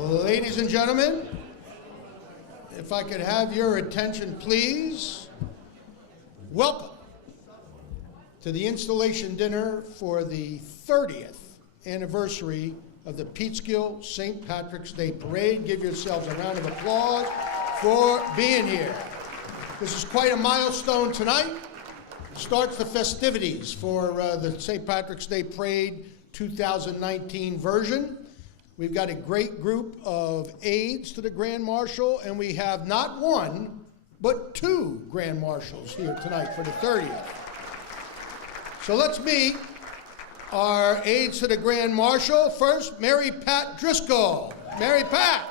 Ladies and gentlemen, if I could have your attention, please. Welcome to the installation dinner for the 30th anniversary of the Peekskill St. Patrick's Day Parade. Give yourselves a round of applause for being here. This is quite a milestone tonight. It starts the festivities for the St. Patrick's Day Parade 2019 version. We've got a great group of aides to the Grand Marshal, and we have not one, but two Grand Marshals here tonight for the 30th. So let's meet our aides to the Grand Marshal. First, Mary Pat Driscoll. Mary Pat.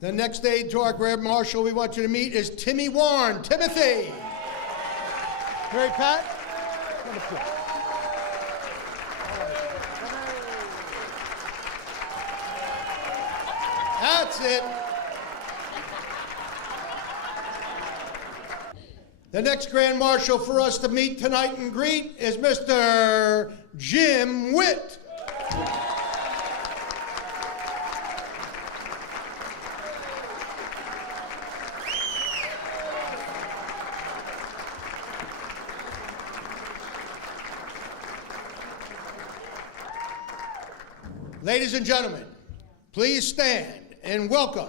The next aide to our Grand Marshal we want you to meet is Timmy Warren. Timothy. Mary Pat. That's it. The next Grand Marshal for us to meet tonight and greet is Mr. Jim Witt. Ladies and gentlemen, please stand and welcome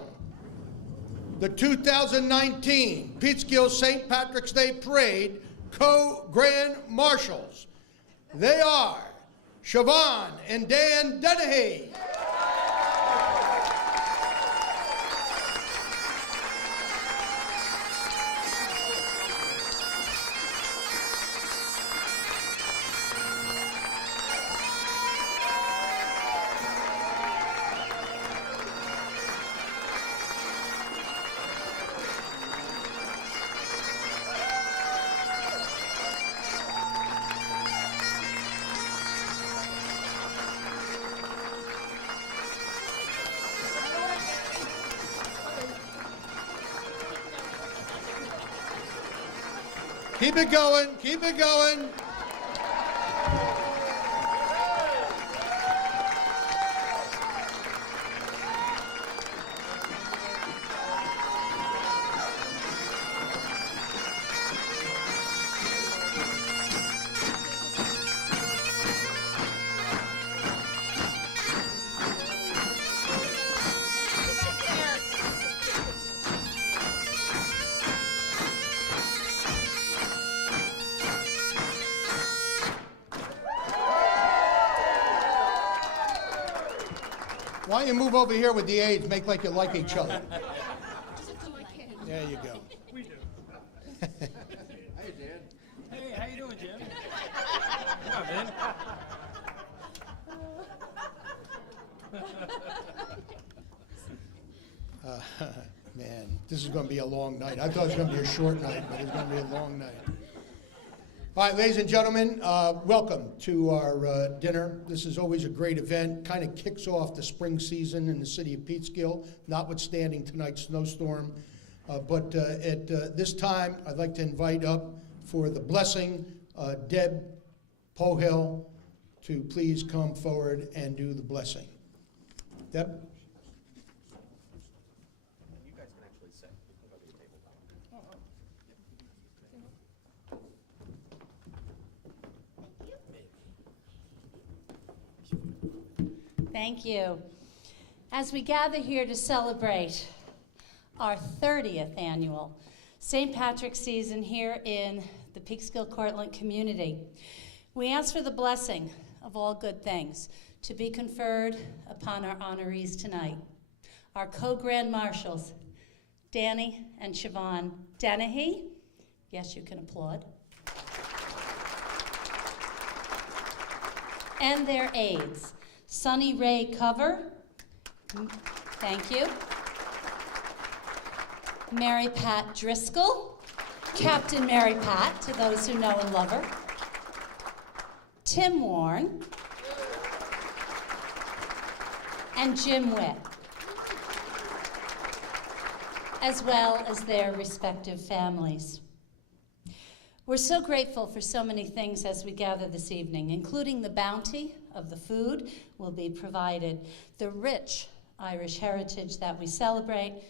the 2019 Peekskill St. Patrick's Day Parade Co-Grand Marshals. They are Siobhan and Dennehy. Keep it going, keep it going. Why don't you move over here with the aides, make like you like each other. There you go. We do. Hey, Dan. Hey, how you doing, Jim? Come on, man. Man, this is going to be a long night. I thought it was going to be a short night, but it's going to be a long night. All right, ladies and gentlemen, welcome to our dinner. This is always a great event, kind of kicks off the spring season in the city of Peekskill, notwithstanding tonight's snowstorm. But at this time, I'd like to invite up for the blessing Deb Pohill to please come forward and do the blessing. Deb? You guys can actually sit. I'll go to the table. Thank you. As we gather here to celebrate our 30th annual St. Patrick's season here in the Peekskill-Cortland community, we ask for the blessing of all good things to be conferred upon our honorees tonight. Our co-Grand Marshals, Danny and Siobhan Dennehy. Yes, you can applaud. And their aides, Sunny Ray Cover, thank you. Mary Pat Driscoll, Captain Mary Pat, to those who know and love her. Tim Warren, and Jim Witt. as well as their respective families. We're so grateful for so many things as we gather this evening, including the bounty of the food will be provided, the rich Irish heritage that we celebrate,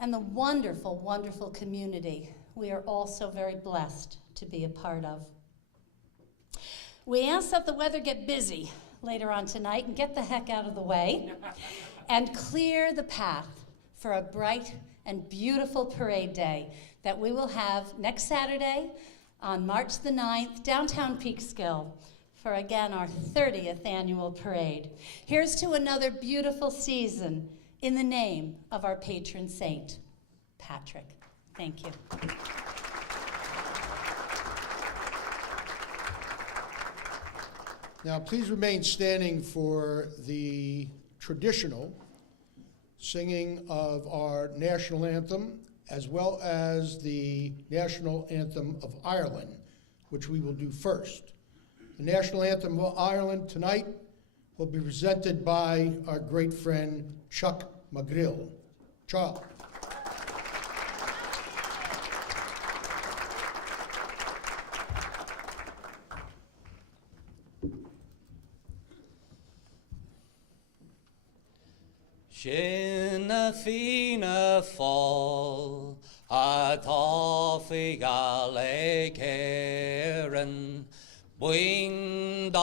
and the wonderful, wonderful community we are all so very blessed to be a part of. We ask that the weather get busy later on tonight and get the heck out of the way and clear the path for a bright and beautiful parade day that we will have next Saturday on March the 9th, downtown Peekskill, for again our 30th annual parade. Here's to another beautiful season in the name of our patron saint, Patrick. Thank you. Now, please remain standing for the traditional singing of our national anthem, as well as the national anthem of Ireland, which we will do first. The national anthem of Ireland tonight will be presented by our great friend Chuck McGrill. Chuck. Shinna Fina fall, a toffee gale keren, Bwindar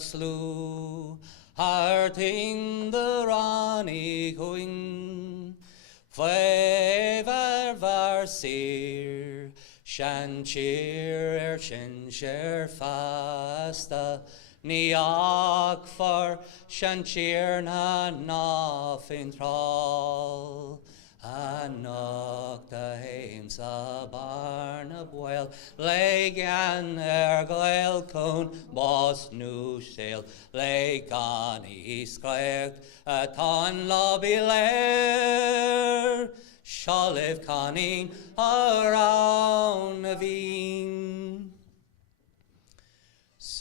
slew, heart in the Rani Queen, Favor var seer, shan cheer, shin share fasta, Niach for shan cheer na nothing thrall. A knock the hames a barn of well, leg an gael cone, boss new sail, leg on east cracked, a ton lobby lair, shall live conning around a veen.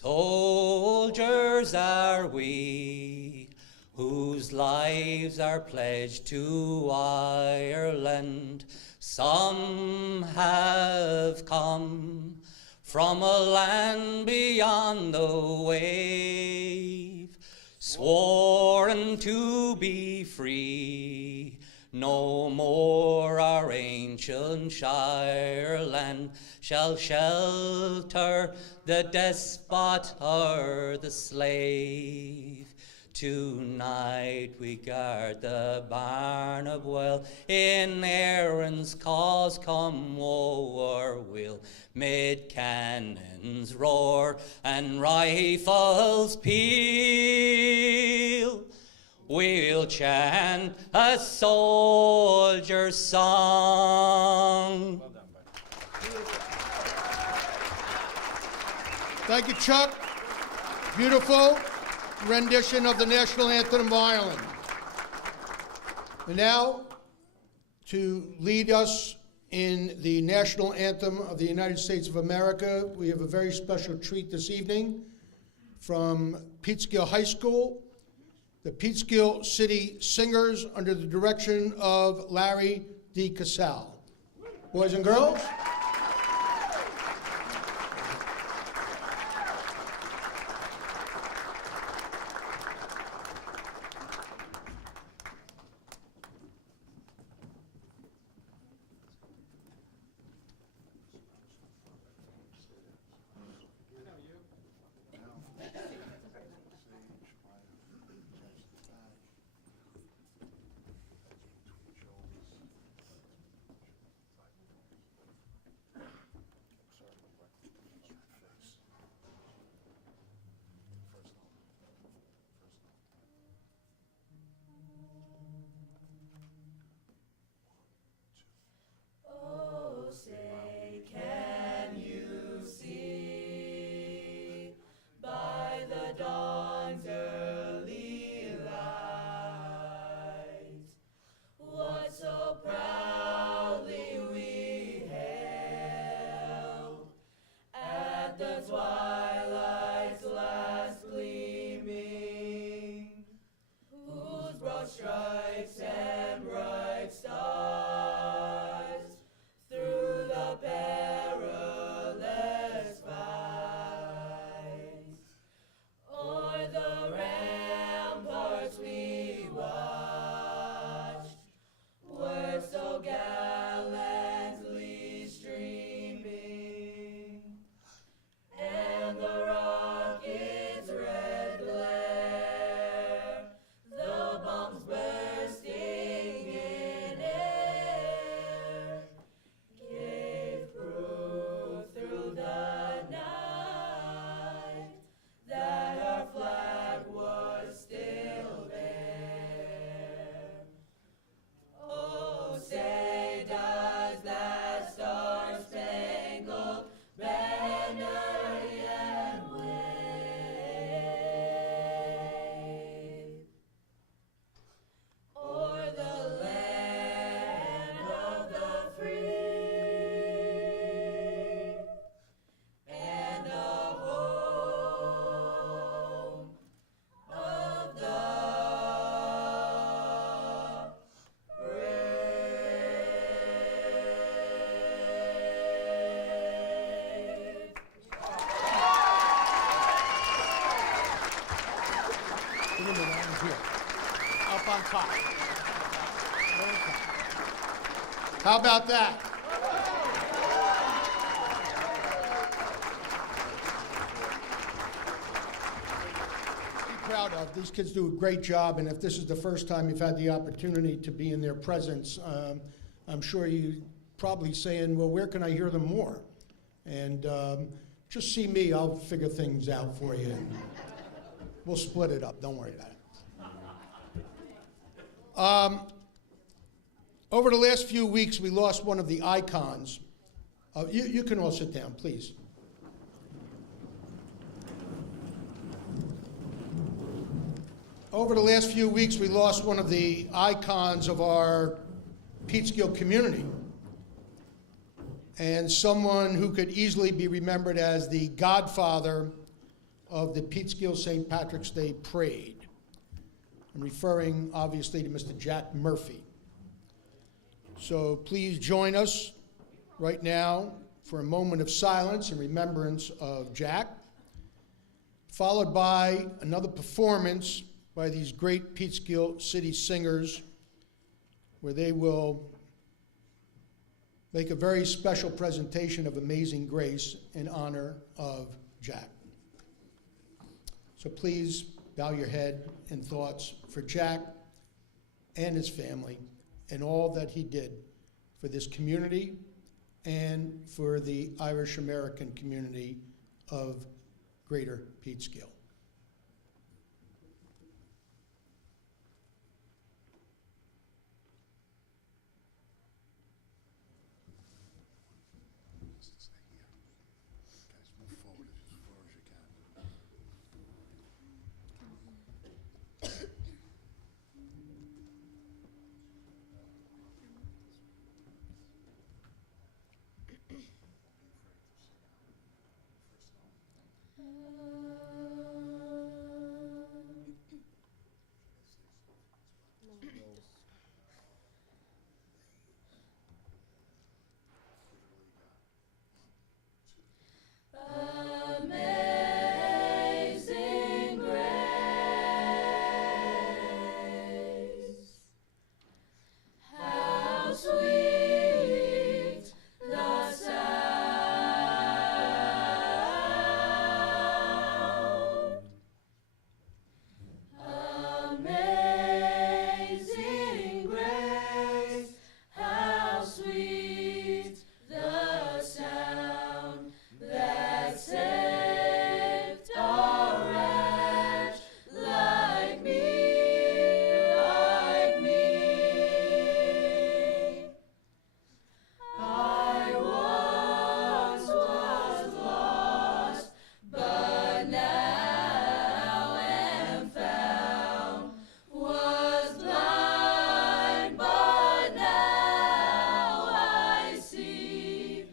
Soldiers are we, whose lives are pledged to Ireland. Some have come from a land beyond the wave, sworn to be free. No more our ancient Shire land shall shelter the despot or the slave. Tonight we guard the barn of well, in Erin's cause come woe or will, mid cannons roar and rifles peal. We'll chant a soldier's song. Well done, bud. Thank you, Chuck. Beautiful rendition of the national anthem of Ireland. And now, to lead us in the national anthem of the United States of America, we have a very special treat this evening from Peekskill High School, the Peekskill City Singers under the direction of Larry D. Casal. Boys and girls. Stripes and bright stars. Here. Up on top. Okay. How about that? Be proud of. These kids do a great job, and if this is the first time you've had the opportunity to be in their presence, I'm sure you're probably saying, well, where can I hear them more? And just see me, I'll figure things out for you. We'll split it up, don't worry about it. Over the last few weeks, we lost one of the icons. You can all sit down, please. Over the last few weeks, we lost one of the icons of our Peekskill community, and someone who could easily be remembered as the godfather of the Peekskill St. Patrick's Day Parade. I'm referring, obviously, to Mr. Jack Murphy. So please join us right now for a moment of silence in remembrance of Jack, followed by another performance by these great Peekskill City singers, where they will make a very special presentation of Amazing Grace in honor of Jack. So please bow your head in thoughts for Jack and his family and all that he did for this community and for the Irish American community of Greater Peekskill. Amazing grace, how sweet the sound. Amazing grace, how sweet the sound that saved a wretch like me, like me. I once was lost, but now am found. Was blind, but now I see.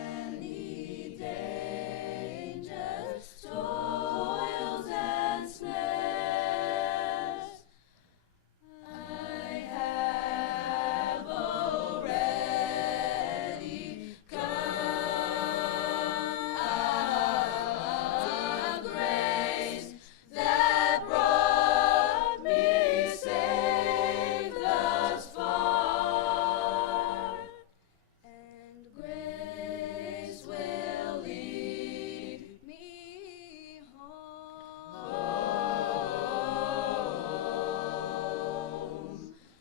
Many dangers, toils, and snares I have already come. Grace that brought me safe thus far, and grace will lead me home.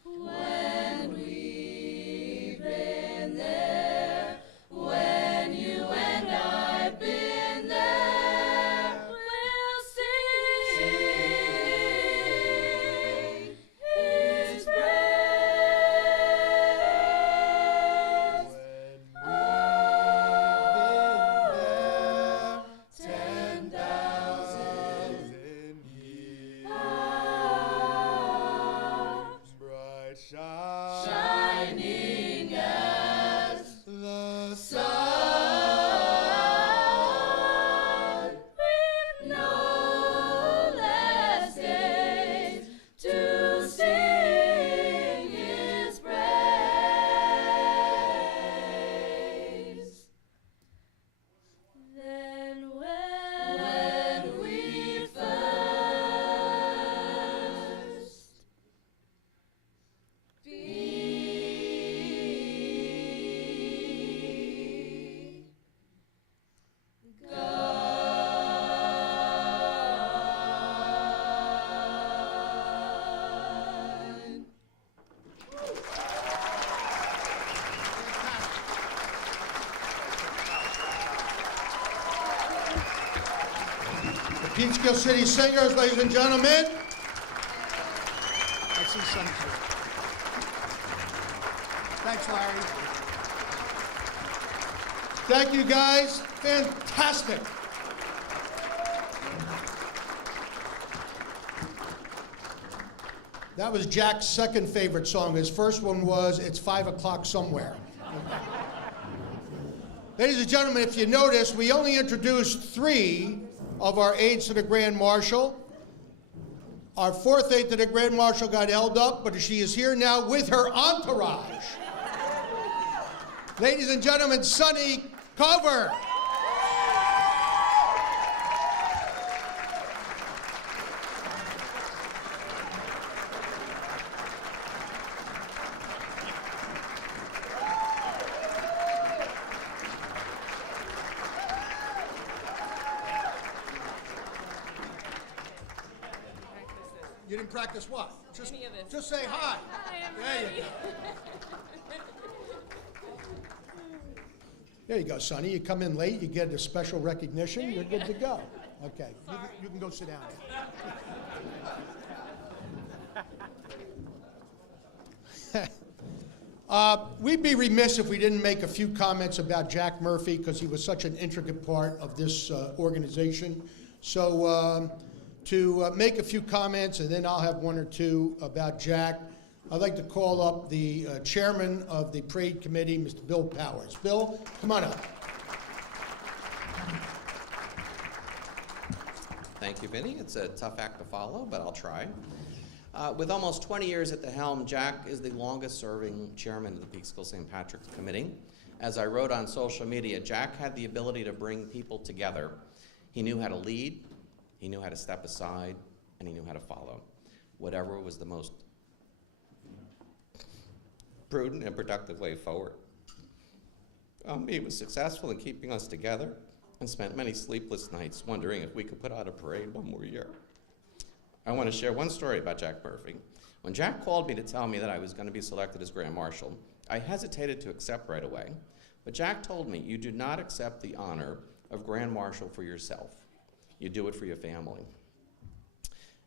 When we've been there, when you and I've been there, we'll sing His praise. When 10,000 years, Bright shining as the sun, with no less days to sing Peekskill City Singers, ladies and gentlemen. I see some. Thanks, Larry. Thank you, guys. Fantastic. That was Jack's second favorite song. His first one was It's 5 O'Clock Somewhere. Ladies and gentlemen, if you notice, we only introduced 3 of our aides to the Grand Marshal. Our 4th aide to the Grand Marshal got held up, but she is here now with her entourage. Ladies and gentlemen, Sonny Cover. You didn't practice what? Just say hi. There you go. There you go, Sonny. You come in late, you get a special recognition, you're good to go. Okay, you can go sit down. We'd be remiss if we didn't make a few comments about Jack Murphy because he was such an intricate part of this organization. So to make a few comments, and then I'll have one or two about Jack, I'd like to call up the chairman of the parade committee, Mr. Bill Powers. Bill, come on up. Thank you, Vinny. It's a tough act to follow, but I'll try. With almost 20 years at the helm, Jack is the longest-serving chairman of the Peekskill St. Patrick's Committee. As I wrote on social media, Jack had the ability to bring people together. He knew how to lead, he knew how to step aside, and he knew how to follow. Whatever was the most prudent and productive way forward. He was successful in keeping us together and spent many sleepless nights wondering if we could put out a parade one more year. I want to share one story about Jack Murphy. When Jack called me to tell me that I was going to be selected as Grand Marshal, I hesitated to accept right away. But Jack told me, you do not accept the honor of Grand Marshal for yourself. You do it for your family.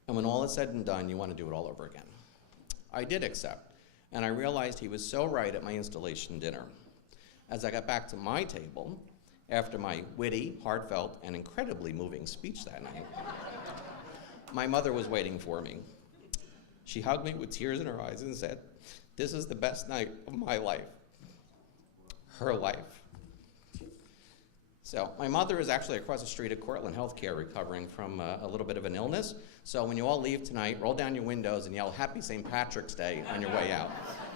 And when all is said and done, you want to do it all over again. I did accept, and I realized he was so right at my installation dinner. As I got back to my table, after my witty, heartfelt, and incredibly moving speech that night, my mother was waiting for me. She hugged me with tears in her eyes and said, "This is the best night of my life." Her life. So my mother is actually across the street at Cortland Healthcare recovering from a little bit of an illness. So when you all leave tonight, roll down your windows and yell Happy St. Patrick's Day on your way out.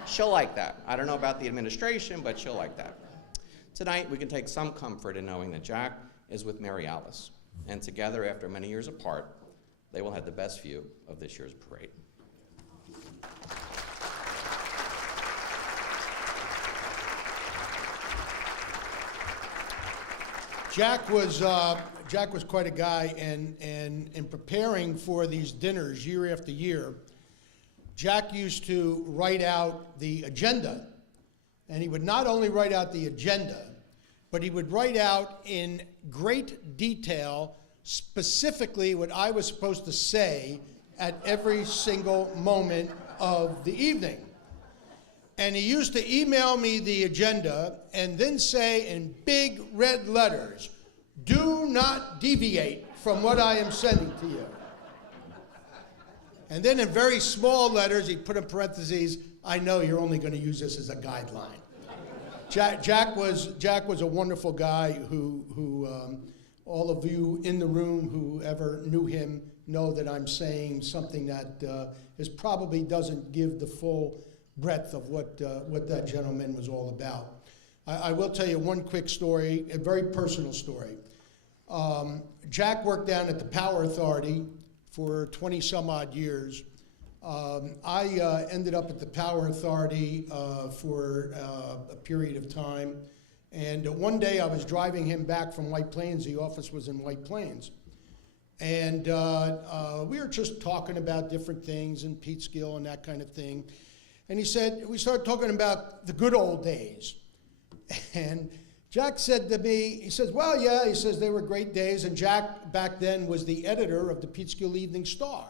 She'll like that. I don't know about the administration, but she'll like that. Tonight we can take some comfort in knowing that Jack is with Mary Alice. And together, after many years apart, they will have the best view of this year's parade. Jack was quite a guy, and in preparing for these dinners year after year, Jack used to write out the agenda, and he would not only write out the agenda, but he would write out in great detail specifically what I was supposed to say at every single moment of the evening. And he used to email me the agenda and then say in big red letters, "Do not deviate from what I am sending to you." And then in very small letters, he'd put in parentheses, "I know you're only going to use this as a guideline." Jack was a wonderful guy who all of you in the room who ever knew him know that I'm saying something that probably doesn't give the full breadth of what that gentleman was all about. I will tell you one quick story, a very personal story. Jack worked down at the Power Authority for 20 some odd years. I ended up at the Power Authority for a period of time. And one day I was driving him back from White Plains. The office was in White Plains. And we were just talking about different things and Peekskill and that kind of thing. And he said, we started talking about the good old days. And Jack said to me, he says, well, yeah, he says they were great days. And Jack back then was the editor of the Peekskill Evening Star,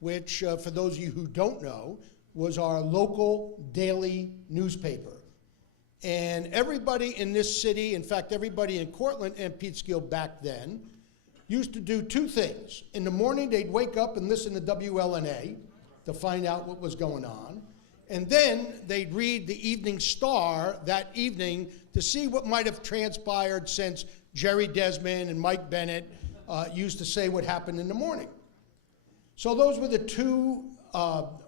which, for those of you who don't know, was our local daily newspaper. And everybody in this city, in fact, everybody in Cortland and Peekskill back then, used to do two things. In the morning, they'd wake up and listen to WLNA to find out what was going on. And then they'd read the Evening Star that evening to see what might have transpired since Jerry Desmond and Mike Bennett used to say what happened in the morning. So those were the two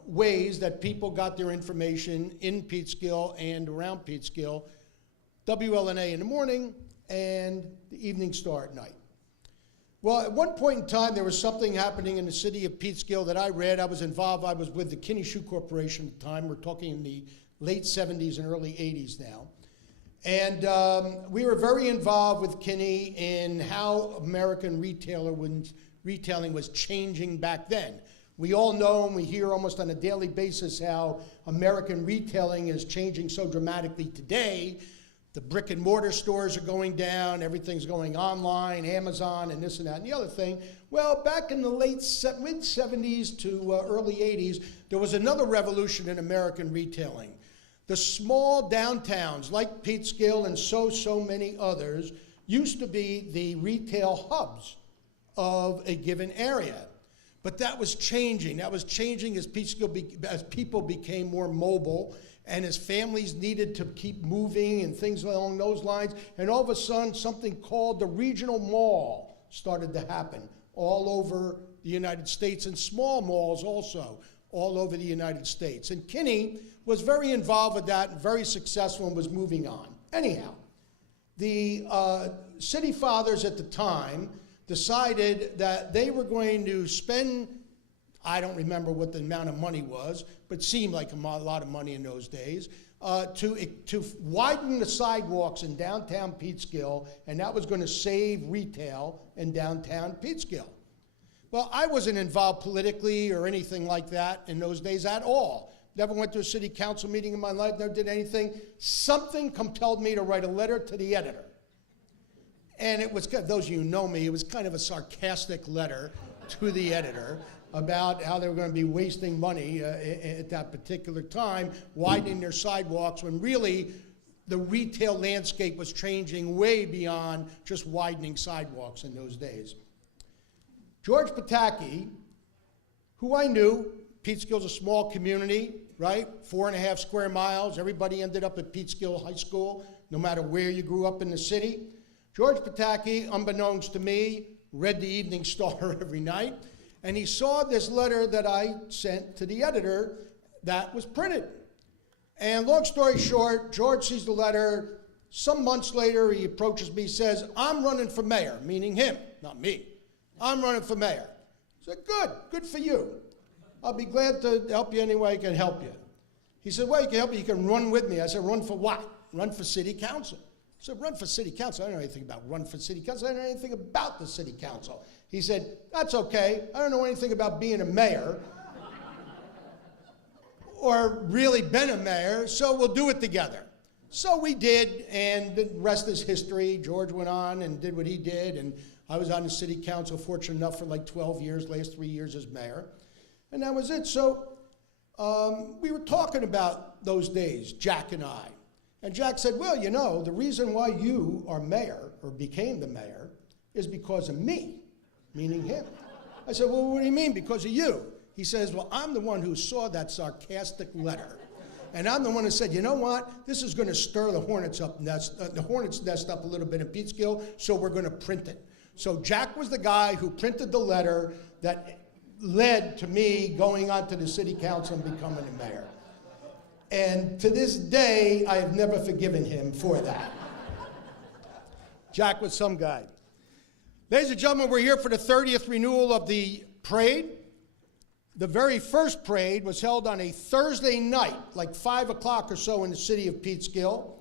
ways that people got their information in Peekskill and around Peekskill: WLNA in the morning and the Evening Star at night. Well, at one point in time, there was something happening in the city of Peekskill that I read. I was involved. I was with the Kinney Shoe Corporation at the time. We're talking in the late 70s and early 80s now. And we were very involved with Kinney in how American retailing was changing back then. We all know and we hear almost on a daily basis how American retailing is changing so dramatically today. The brick and mortar stores are going down, everything's going online, Amazon and this and that and the other thing. Well, back in the mid-70s to early 80s, there was another revolution in American retailing. The small downtowns like Peekskill and so many others used to be the retail hubs of a given area. But that was changing. That was changing as people became more mobile and as families needed to keep moving and things along those lines. And all of a sudden, something called the regional mall started to happen all over the United States, and small malls also all over the United States. And Kinney was very involved with that and very successful and was moving on. Anyhow, the city fathers at the time decided that they were going to spend, I don't remember what the amount of money was, but it seemed like a lot of money in those days, to widen the sidewalks in downtown Peekskill, and that was going to save retail in downtown Peekskill. Well, I wasn't involved politically or anything like that in those days at all. Never went to a city council meeting in my life, never did anything. Something compelled me to write a letter to the editor. And it was, those of you who know me, it was kind of a sarcastic letter to the editor about how they were going to be wasting money at that particular time, widening their sidewalks, when really the retail landscape was changing way beyond just widening sidewalks in those days. George Pataki, who I knew, Peekskill's a small community, right? 4.5 square miles. Everybody ended up at Peekskill High School, no matter where you grew up in the city. George Pataki, unbeknownst to me, read the Evening Star every night, and he saw this letter that I sent to the editor that was printed. And long story short, George sees the letter. Some months later, he approaches me, says, I'm running for mayor, meaning him, not me. I'm running for mayor. I said, good for you. I'll be glad to help you any way I can help you. He said, well, you can help me, you can run with me. I said, run for what? Run for city council. I said, run for city council. I don't know anything about run for city council. I don't know anything about the city council. He said, that's okay. I don't know anything about being a mayor or really been a mayor, so we'll do it together. So we did, and the rest is history. George went on and did what he did, and I was on the city council, fortunate enough, for like 12 years, last 3 years as mayor. And that was it. So we were talking about those days, Jack and I. And Jack said, well, you know, the reason why you are mayor, or became the mayor, is because of me, meaning him. I said, well, what do you mean, because of you? He says, well, I'm the one who saw that sarcastic letter. And I'm the one who said, you know what? This is going to stir the hornet's nest up a little bit in Peekskill, so we're going to print it. So Jack was the guy who printed the letter that led to me going on to the city council and becoming the mayor. And to this day, I have never forgiven him for that. Jack was some guy. Ladies and gentlemen, we're here for the 30th renewal of the parade. The very first parade was held on a Thursday night, like 5 o'clock or so in the city of Peekskill.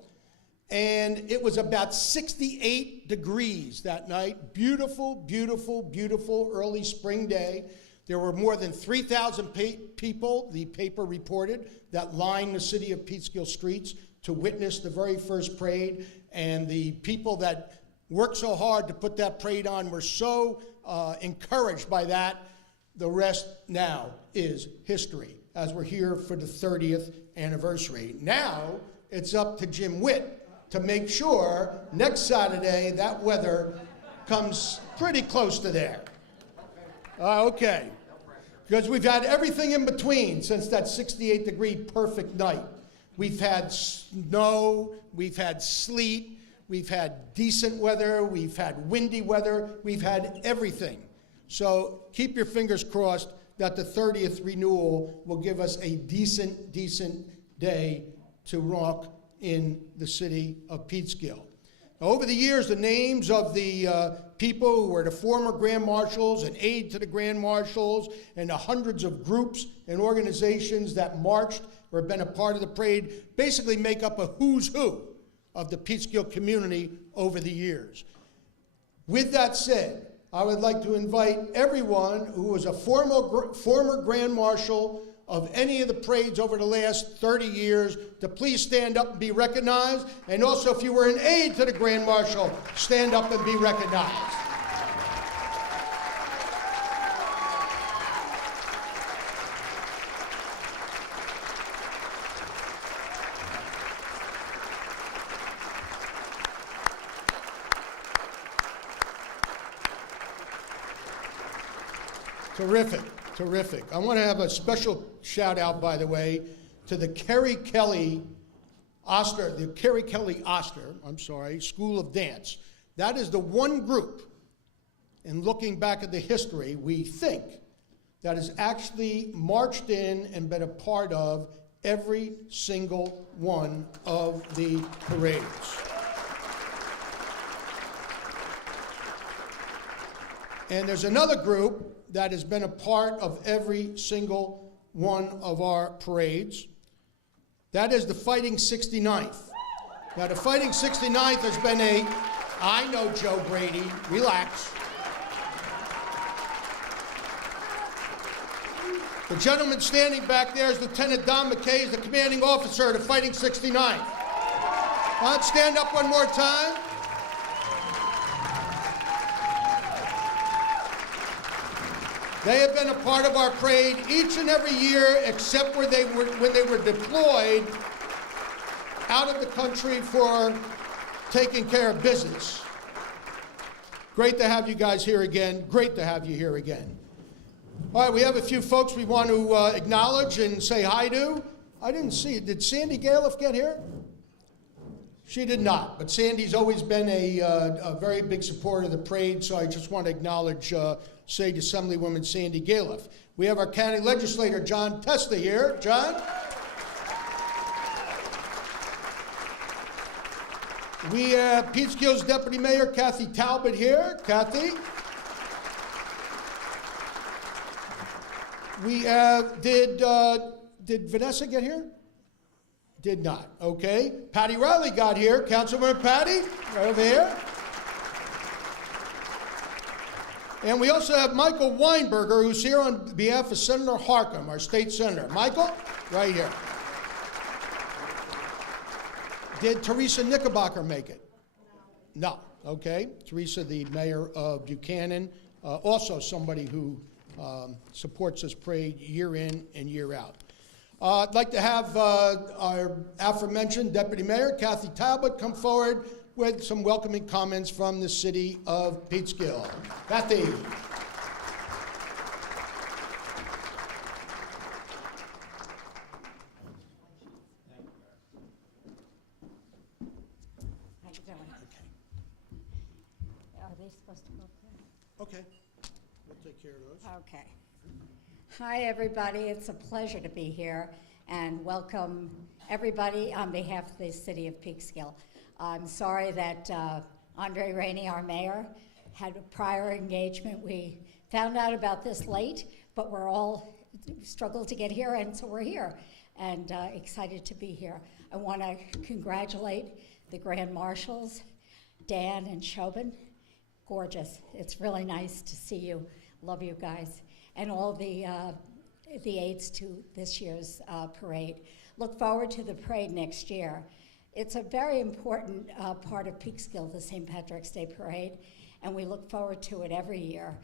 And it was about 68 degrees that night. Beautiful, beautiful, beautiful early spring day. There were more than 3,000 people, the paper reported, that lined the city of Peekskill streets to witness the very first parade. And the people that worked so hard to put that parade on were so encouraged by that. The rest now is history, as we're here for the 30th anniversary. Now, it's up to Jim Witt to make sure next Saturday that weather comes pretty close to there. Okay. Because we've had everything in between since that 68-degree perfect night. We've had snow, we've had sleet, we've had decent weather, we've had windy weather, we've had everything. So keep your fingers crossed that the 30th renewal will give us a decent day to rock in the city of Peekskill. Over the years, the names of the people who were the former Grand Marshals and aide to the Grand Marshals and the hundreds of groups and organizations that marched or have been a part of the parade basically make up a who's who of the Peekskill community over the years. With that said, I would like to invite everyone who was a former Grand Marshal of any of the parades over the last 30 years to please stand up and be recognized. And also, if you were an aide to the Grand Marshal, stand up and be recognized. Terrific. Terrific. I want to have a special shout out, by the way, to the Kerry Kelly Oster School of Dance. That is the one group, in looking back at the history, we think, that has actually marched in and been a part of every single one of the parades. And there's another group that has been a part of every single one of our parades. That is the Fighting 69th. Now, the Fighting 69th has been I know Joe Brady, relax. The gentleman standing back there is Lieutenant Don McKay, is the commanding officer of the Fighting 69th. Let's stand up one more time. They have been a part of our parade each and every year, except when they were deployed out of the country for taking care of business. Great to have you guys here again. Great to have you here again. All right, we have a few folks we want to acknowledge and say hi to. I didn't see it. Did Sandy Galiff get here? She did not, but Sandy's always been a very big supporter of the parade, so I just want to acknowledge State Assemblywoman Sandy Galiff. We have our county legislator, John Testa, here. John? We have Peekskill's Deputy Mayor, Kathy Talbot, here. Kathy? We have, did Vanessa get here? Did not. Okay. Patty Riley got here. Councilwoman Patty, right over here. And we also have Michael Weinberger, who's here on behalf of Senator Harkin, our state senator. Michael, right here. Did Teresa Knickerbocker make it? No. Okay. Teresa, the mayor of Buchanan, also somebody who supports this parade year in and year out. I'd like to have our aforementioned Deputy Mayor, Kathy Talbot, come forward with some welcoming comments from the city of Peekskill. Kathy. How you doing? Are they supposed to go up there? Okay. We'll take care of those. Okay. Hi, everybody. It's a pleasure to be here and welcome everybody on behalf of the city of Peekskill. I'm sorry that Andre Rainey, our mayor, had a prior engagement. We found out about this late, but we're all struggled to get here, and so we're here and excited to be here. I want to congratulate the Grand Marshals, Dan and Siobhan. Gorgeous. It's really nice to see you. Love you guys. and all the aides to this year's parade. Look forward to the parade next year. It's a very important part of Peekskill, the St. Patrick's Day Parade, and we look forward to it every year.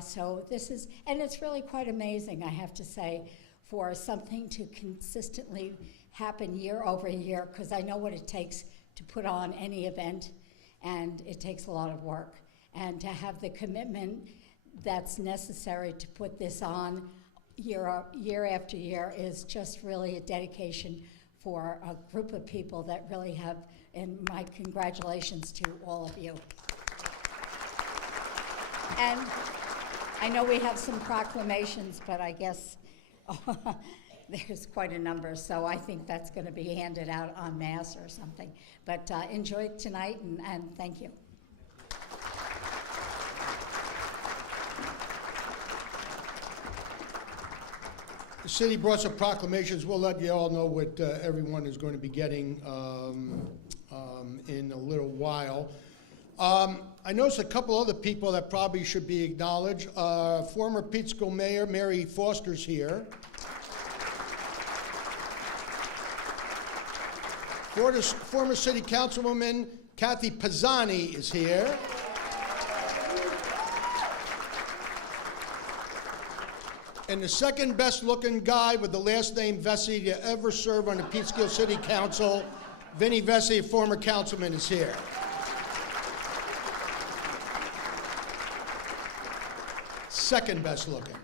So this is, and it's really quite amazing, I have to say, for something to consistently happen year over year, because I know what it takes to put on any event, and it takes a lot of work. And to have the commitment that's necessary to put this on year after year is just really a dedication for a group of people that really have, and my congratulations to all of you. And I know we have some proclamations, but I guess there's quite a number, so I think that's going to be handed out en masse or something. But enjoy tonight, and thank you. The city brought some proclamations. We'll let you all know what everyone is going to be getting in a little while. I noticed a couple other people that probably should be acknowledged. Former Peekskill Mayor Mary Foster's here. Former City Councilwoman Kathy Pisani is here. And the second best looking guy with the last name Vesey to ever serve on the Peekskill City Council, Vinny Vesey, former councilman, is here. Second best looking.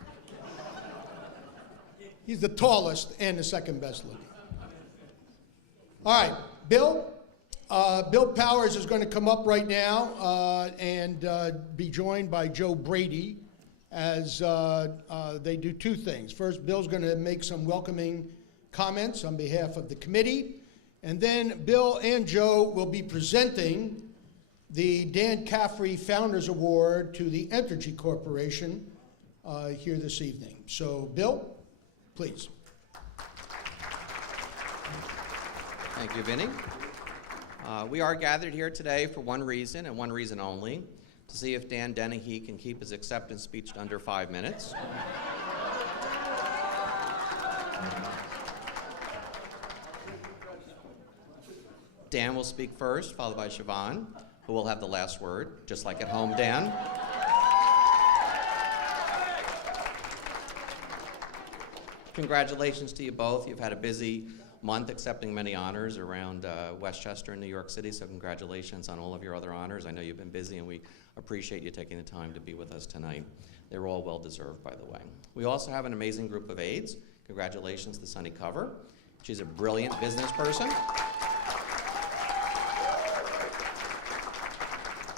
He's the tallest and the second best looking. All right, Bill. Bill Powers is going to come up right now and be joined by Joe Brady as they do two things. First, Bill's going to make some welcoming comments on behalf of the committee, and then Bill and Joe will be presenting the Dan Caffrey Founders Award to the Entergy Corporation here this evening. So, Bill, please. Thank you, Vinny. We are gathered here today for one reason and one reason only, to see if Dan Dennehy can keep his acceptance speech to under 5 minutes. Dan will speak first, followed by Siobhan, who will have the last word, just like at home, Dan. Congratulations to you both. You've had a busy month accepting many honors around Westchester and New York City, so congratulations on all of your other honors. I know you've been busy, and we appreciate you taking the time to be with us tonight. They were all well-deserved, by the way. We also have an amazing group of aides. Congratulations to Sunny Cover. She's a brilliant business person.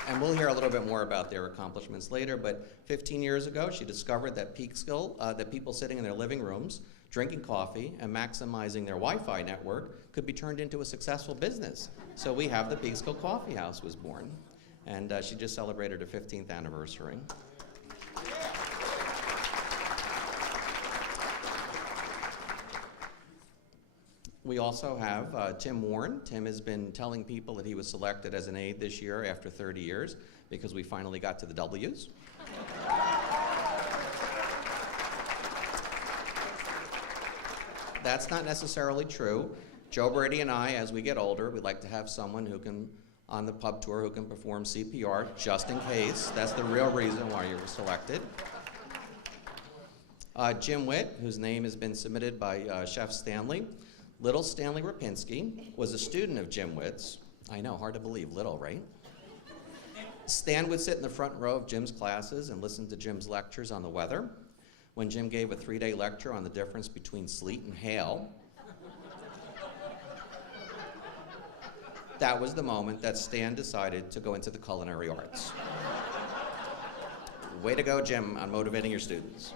And we'll hear a little bit more about their accomplishments later, but 15 years ago, she discovered that Peekskill, that people sitting in their living rooms, drinking coffee, and maximizing their Wi-Fi network could be turned into a successful business. So we have the Peekskill Coffee House was born, and she just celebrated her 15th anniversary. We also have Tim Warren. Tim has been telling people that he was selected as an aide this year after 30 years because we finally got to the W's. That's not necessarily true. Joe Brady and I, as we get older, we'd like to have someone who can, on the pub tour, who can perform CPR just in case. That's the real reason why you were selected. Jim Witt, whose name has been submitted by Chef Stanley. Little Stanley Rapinski was a student of Jim Witt's. I know, hard to believe, little, right? Stan would sit in the front row of Jim's classes and listen to Jim's lectures on the weather. When Jim gave a 3-day lecture on the difference between sleet and hail, that was the moment that Stan decided to go into the culinary arts. Way to go, Jim, on motivating your students.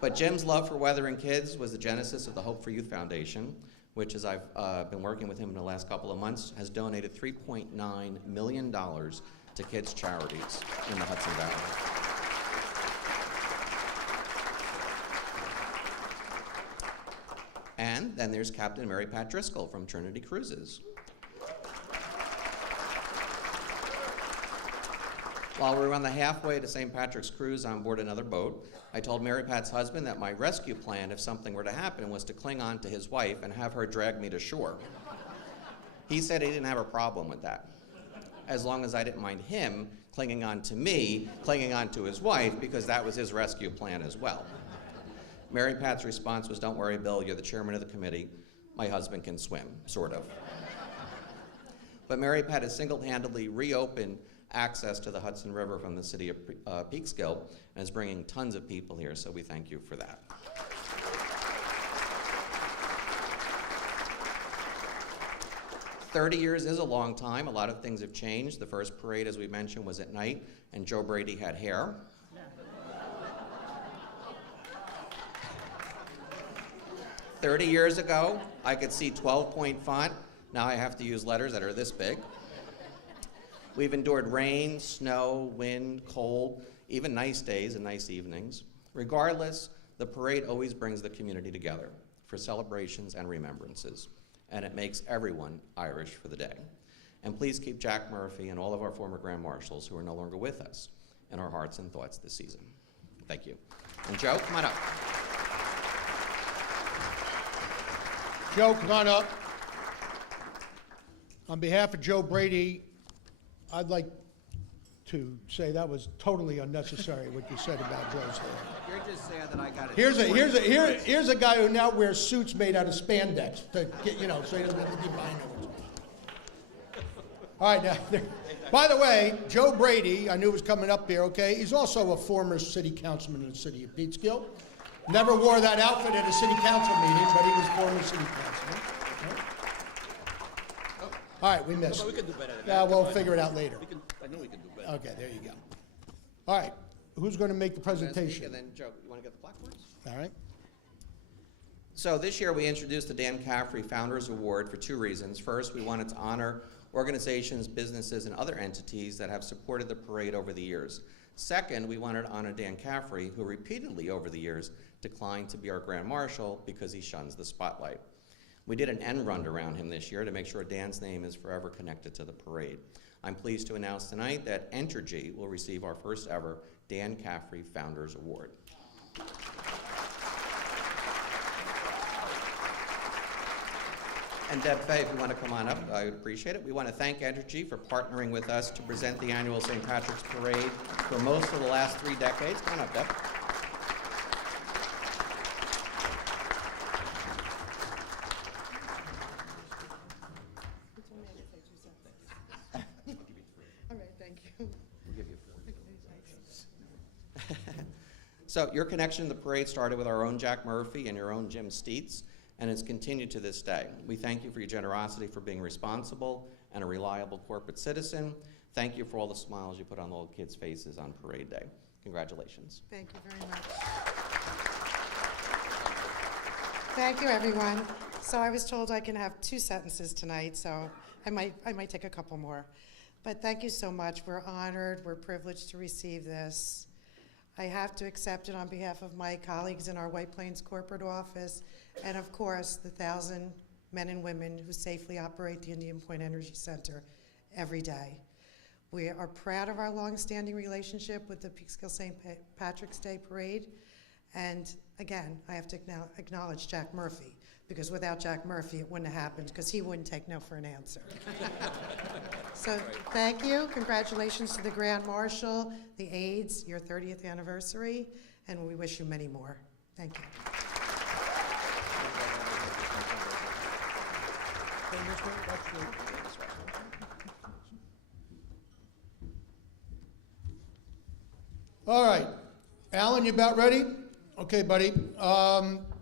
But Jim's love for weather and kids was the genesis of the Hope for Youth Foundation, which, as I've been working with him in the last couple of months, has donated $3.9 million to kids' charities in the Hudson Valley. And then there's Captain Mary Pat Driscoll from Trinity Cruises. While we were on the halfway to St. Patrick's cruise on board another boat, I told Mary Pat's husband that my rescue plan, if something were to happen, was to cling on to his wife and have her drag me to shore. He said he didn't have a problem with that, as long as I didn't mind him clinging on to me, clinging on to his wife, because that was his rescue plan as well. Mary Pat's response was, "Don't worry, Bill, you're the chairman of the committee. My husband can swim," sort of. But Mary Pat has single-handedly reopened access to the Hudson River from the city of Peekskill and is bringing tons of people here, so we thank you for that. 30 years is a long time. A lot of things have changed. The first parade, as we mentioned, was at night, and Joe Brady had hair. 30 years ago, I could see 12-point font. Now I have to use letters that are this big. We've endured rain, snow, wind, cold, even nice days and nice evenings. Regardless, the parade always brings the community together for celebrations and remembrances, and it makes everyone Irish for the day. And please keep Jack Murphy and all of our former Grand Marshals who are no longer with us in our hearts and thoughts this season. Thank you. And Joe, come on up. Joe, come on up. On behalf of Joe Brady, I'd like to say that was totally unnecessary what you said about Joe's hair. You're just saying that I got it. Here's a guy who now wears suits made out of spandex to get, so he doesn't have to keep buying new ones. All right, now, by the way, Joe Brady, I knew was coming up here, okay? He's also a former city councilman in the city of Peekskill. Never wore that outfit at a city council meeting, but he was former city councilman. Okay? All right, we missed. We can do better than Yeah, that. we'll figure it out later. I know we can do better. Okay, there you go. All right, who's going to make the And presentation? then, Joe, you want to get the blackboards? All right. So this year we introduced the Dan Caffrey Founders Award for two reasons. First, we wanted to honor organizations, businesses, and other entities that have supported the parade over the years. Second, we wanted to honor Dan Caffrey, who repeatedly over the years declined to be our Grand Marshal because he shuns the spotlight. We did an end run around him this year to make sure Dan's name is forever connected to the parade. I'm pleased to announce tonight that Entergy will receive our first ever Dan Caffrey Founders Award. And Deb Fay, if you want to come on up, I would appreciate it. We want to thank Entergy for partnering with us to present the annual St. Patrick's Parade for most of the last 3 decades. Come on up, Deb. All right, thank you. We'll give you 4. So your connection to the parade started with our own Jack Murphy and your own Jim Steets, and it's continued to this day. We thank you for your generosity, for being responsible and a reliable corporate citizen. Thank you for all the smiles you put on the little kids' faces on parade day. Congratulations. Thank you very much. Thank you, everyone. So I was told I can have 2 sentences tonight, so I might take a couple more. But thank you so much. We're honored. We're privileged to receive this. I have to accept it on behalf of my colleagues in our White Plains corporate office, and of course, the 1,000 men and women who safely operate the Indian Point Energy Center every day. We are proud of our longstanding relationship with the Peekskill St. Patrick's Day Parade. And again, I have to acknowledge Jack Murphy, because without Jack Murphy, it wouldn't have happened, because he wouldn't take no for an answer. So thank you. Congratulations to the Grand Marshal, the aides, your 30th anniversary, and we wish you many more. Thank you. All right. Alan, you about ready? Okay, buddy.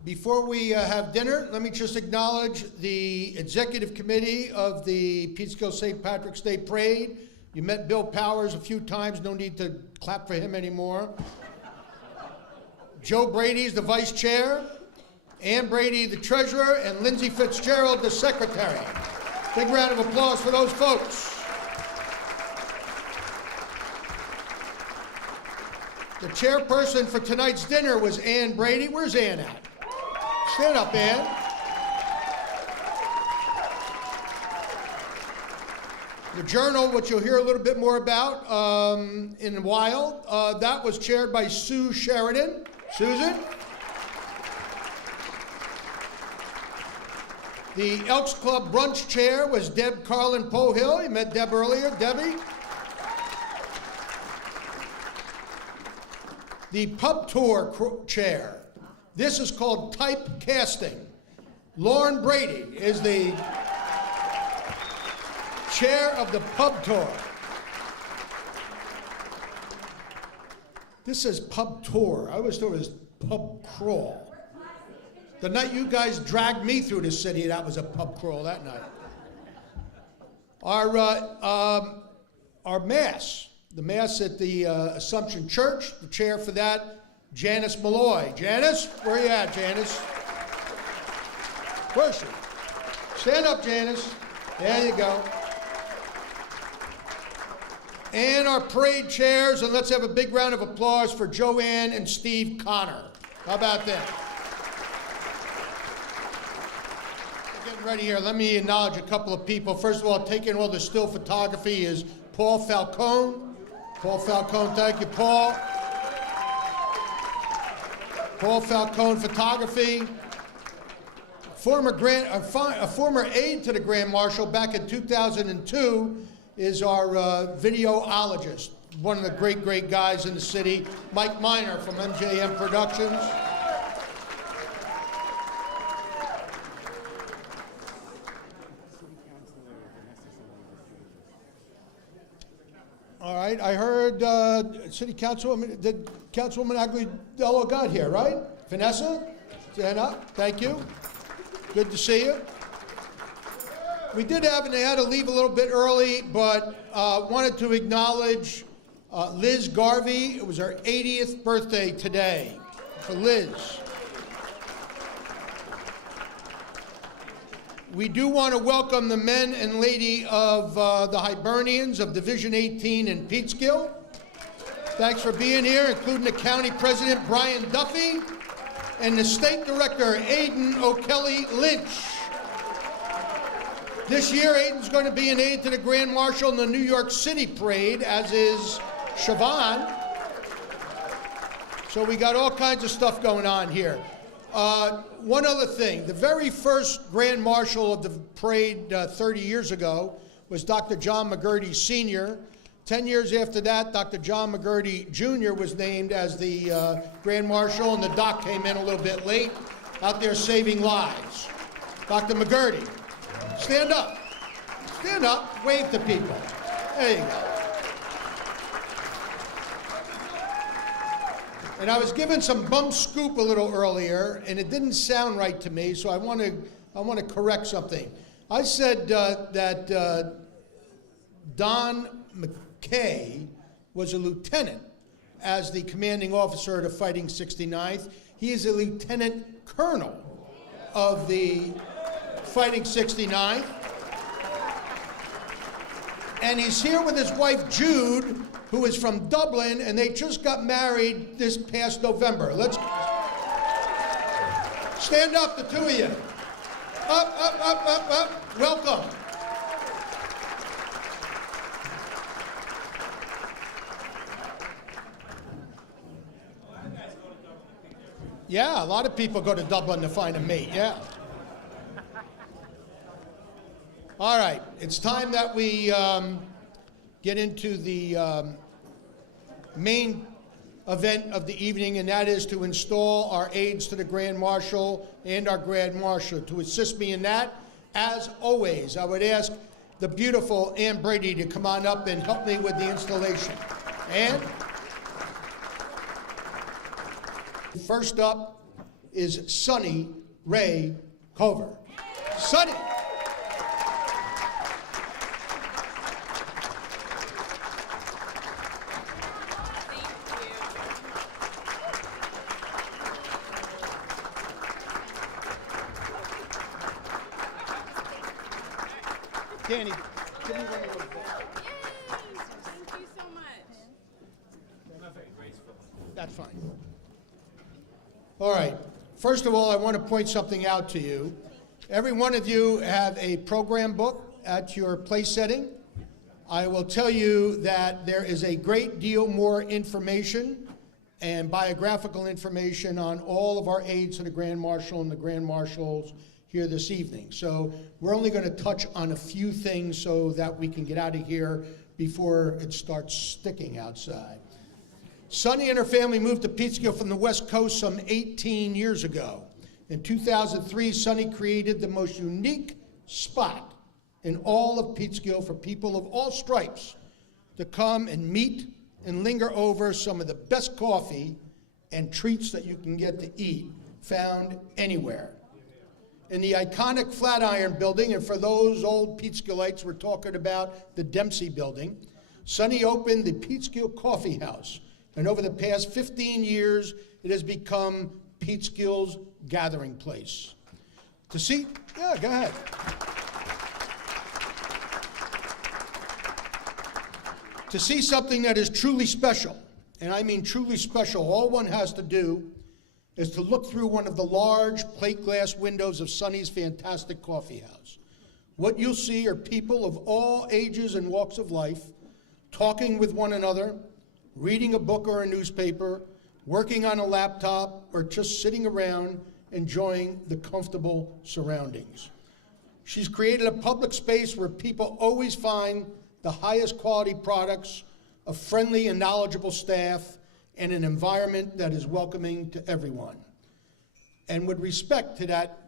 Before we have dinner, let me just acknowledge the executive committee of the Peekskill St. Patrick's Day Parade. You met Bill Powers a few times. No need to clap for him anymore. Joe Brady is the vice chair. Ann Brady, the treasurer, and Lindsay Fitzgerald, the secretary. Big round of applause for those folks. The chairperson for tonight's dinner was Ann Brady. Where's Ann at? Stand up, Ann. The Journal, which you'll hear a little bit more about in a while, that was chaired by Sue Sheridan. Susan? The Elks Club brunch chair was Deb Carlin Pohill. You met Deb earlier. Debbie. The pub tour chair. This is called typecasting. Lauren Brady is the chair of the pub tour. This says pub tour. I always thought it was pub crawl. The night you guys dragged me through the city, that was a pub crawl that night. Our mass, the mass at the Assumption Church, the chair for that, Janice Malloy. Janice, where are you at, Janice? Where is she? Stand up, Janice. There you go. And our parade chairs, and let's have a big round of applause for Joanne and Steve Connor. How about that? Getting ready here, let me acknowledge a couple of people. First of all, taking all the still photography is Paul Falcone. Paul Falcone, thank you, Paul. Paul Falcone Photography. A former aide to the Grand Marshal back in 2002 is our videologist, one of the great, great guys in the city, Mike Miner from MJM Productions. All right, I heard City Councilwoman, did Councilwoman Aguidello got here, right? Vanessa, stand up, thank you. Good to see you. We did have, and they had to leave a little bit early, but wanted to acknowledge Liz Garvey. It was her 80th birthday today for Liz. We do want to welcome the men and lady of the Hibernians of Division 18 in Peekskill. Thanks for being here, including the county president, Brian Duffy, and the state director, Aiden O'Kelly Lynch. This year, Aiden's going to be an aide to the Grand Marshal in the New York City parade, as is Siobhan. So we got all kinds of stuff going on here. One other thing, the very first Grand Marshal of the parade 30 years ago was Dr. John McGurty Sr. 10 years after that, Dr. John McGurty Jr. was named as the Grand Marshal, and the doc came in a little bit late, out there saving lives. Dr. McGurty, stand up. Stand up, wave to people. There you go. And I was given some bum scoop a little earlier, and it didn't sound right to me, so I want to correct something. I said that Don McKay was a lieutenant as the commanding officer of the Fighting 69th. He is a lieutenant colonel of the Fighting 69th. And he's here with his wife, Jude, who is from Dublin, and they just got married this past November. Let's stand up, the two of you. Up, up, up, up, up. Welcome. Yeah, a lot of people go to Dublin to find a mate, yeah. All right, it's time that we get into the main event of the evening, and that is to install our aides to the Grand Marshal and our Grand Marshal. To assist me in that, as always, I would ask the beautiful Ann Brady to come on up and help me with the installation. Ann? First up is Sonny Ray Cover. Sonny! Danny, give me one of those. Yay! Thank you so much. That's fine. All right. First of all, I want to point something out to you. Every one of you have a program book at your place setting. I will tell you that there is a great deal more information and biographical information on all of our aides to the Grand Marshal and the Grand Marshals here this evening. So we're only going to touch on a few things so that we can get out of here before it starts sticking outside. Sonny and her family moved to Peekskill from the West Coast some 18 years ago. In 2003, Sonny created the most unique spot in all of Peekskill for people of all stripes to come and meet and linger over some of the best coffee and treats that you can get to eat, found anywhere. In the iconic Flatiron Building, and for those old Peekskillites, we're talking about the Dempsey Building, Sonny opened the Peekskill Coffee House, and over the past 15 years, it has become Peekskill's gathering place. To see, yeah, go ahead. To see something that is truly special, and I mean truly special, all one has to do is to look through one of the large plate glass windows of Sonny's fantastic coffee house. What you'll see are people of all ages and walks of life talking with one another, reading a book or a newspaper, working on a laptop, or just sitting around enjoying the comfortable surroundings. She's created a public space where people always find the highest quality products, a friendly and knowledgeable staff, and an environment that is welcoming to everyone. And with respect to that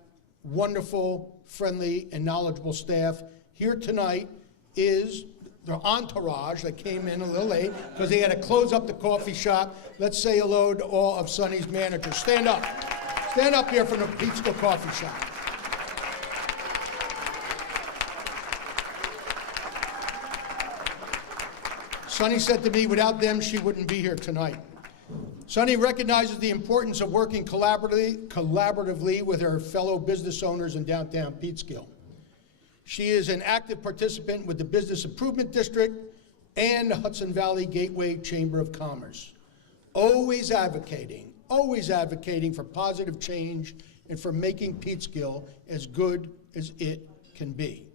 wonderful, friendly, and knowledgeable staff, here tonight is their entourage that came in a little late because they had to close up the coffee shop. Let's say hello to all of Sonny's managers. Stand up. Stand up here from the Peekskill Coffee Shop. Sonny said to me, without them, she wouldn't be here tonight. Sonny recognizes the importance of working collaboratively with her fellow business owners in downtown Peekskill. She is an active participant with the Business Improvement District and the Hudson Valley Gateway Chamber of Commerce, always advocating for positive change and for making Peekskill as good as it can be.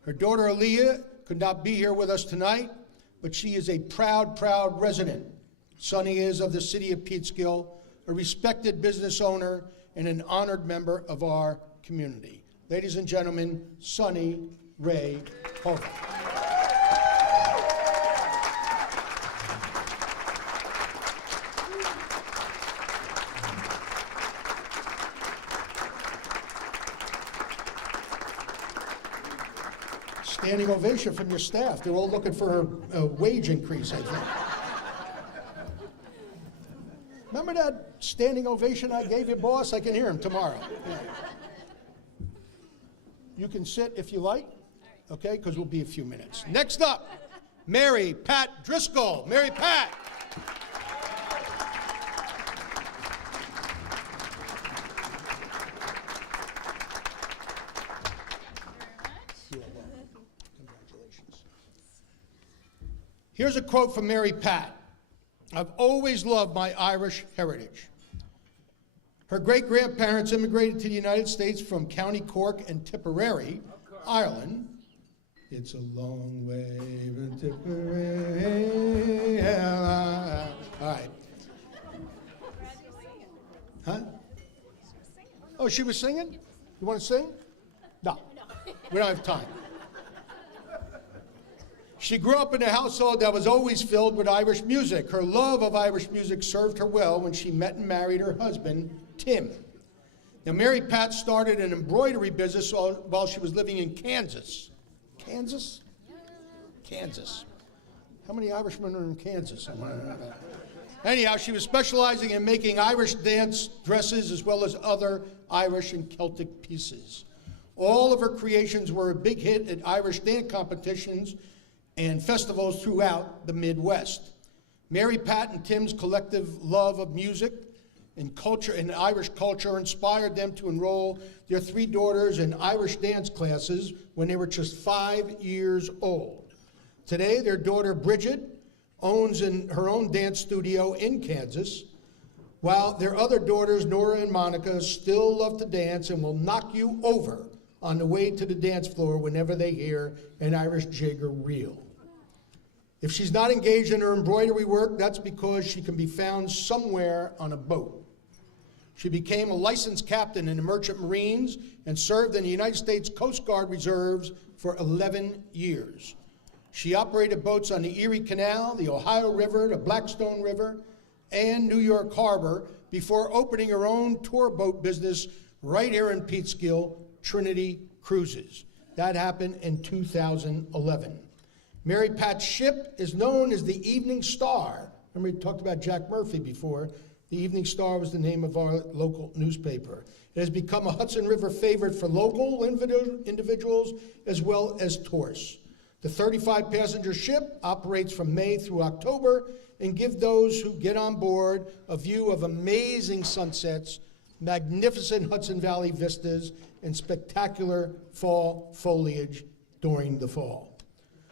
Her daughter Aaliyah could not be here with us tonight, but she is a proud resident. Sonny is of the city of Peekskill, a respected business owner, and an honored member of our community. Ladies and gentlemen, Sonny Ray Hogan. Standing ovation from your staff. They're all looking for a wage increase, I think. Remember that standing ovation I gave you, boss? I can hear him tomorrow. Yeah. You can sit if you like, okay, because we'll be a few minutes. Next up, Mary Pat Driscoll. Mary Pat. Congratulations. Here's a quote from Mary Pat. I've always loved my Irish heritage. Her great-grandparents immigrated to the United States from County Cork and Tipperary, Ireland. It's a long way from Tipperary. All right. Huh? Oh, she was singing? You want to sing? No. We don't have time. She grew up in a household that was always filled with Irish music. Her love of Irish music served her well when she met and married her husband, Tim. Now, Mary Pat started an embroidery business while she was living in Kansas. Kansas? Kansas. How many Irishmen are in Kansas? Anyhow, she was specializing in making Irish dance dresses as well as other Irish and Celtic pieces. All of her creations were a big hit at Irish dance competitions and festivals throughout the Midwest. Mary Pat and Tim's collective love of music and culture and Irish culture inspired them to enroll their three daughters in Irish dance classes when they were just 5 years old. Today, their daughter Bridget owns her own dance studio in Kansas, while their other daughters, Nora and Monica, still love to dance and will knock you over on the way to the dance floor whenever they hear an Irish jig or reel. If she's not engaged in her embroidery work, that's because she can be found somewhere on a boat. She became a licensed captain in the Merchant Marines and served in the United States Coast Guard Reserves for 11 years. She operated boats on the Erie Canal, the Ohio River, the Blackstone River, and New York Harbor before opening her own tour boat business right here in Peekskill, Trinity Cruises. That happened in 2011. Mary Pat's ship is known as the Evening Star. Remember we talked about Jack Murphy before. The Evening Star was the name of our local newspaper. It has become a Hudson River favorite for local individuals as well as tourists. The 35-passenger ship operates from May through October and gives those who get on board a view of amazing sunsets, magnificent Hudson Valley vistas, and spectacular fall foliage during the fall.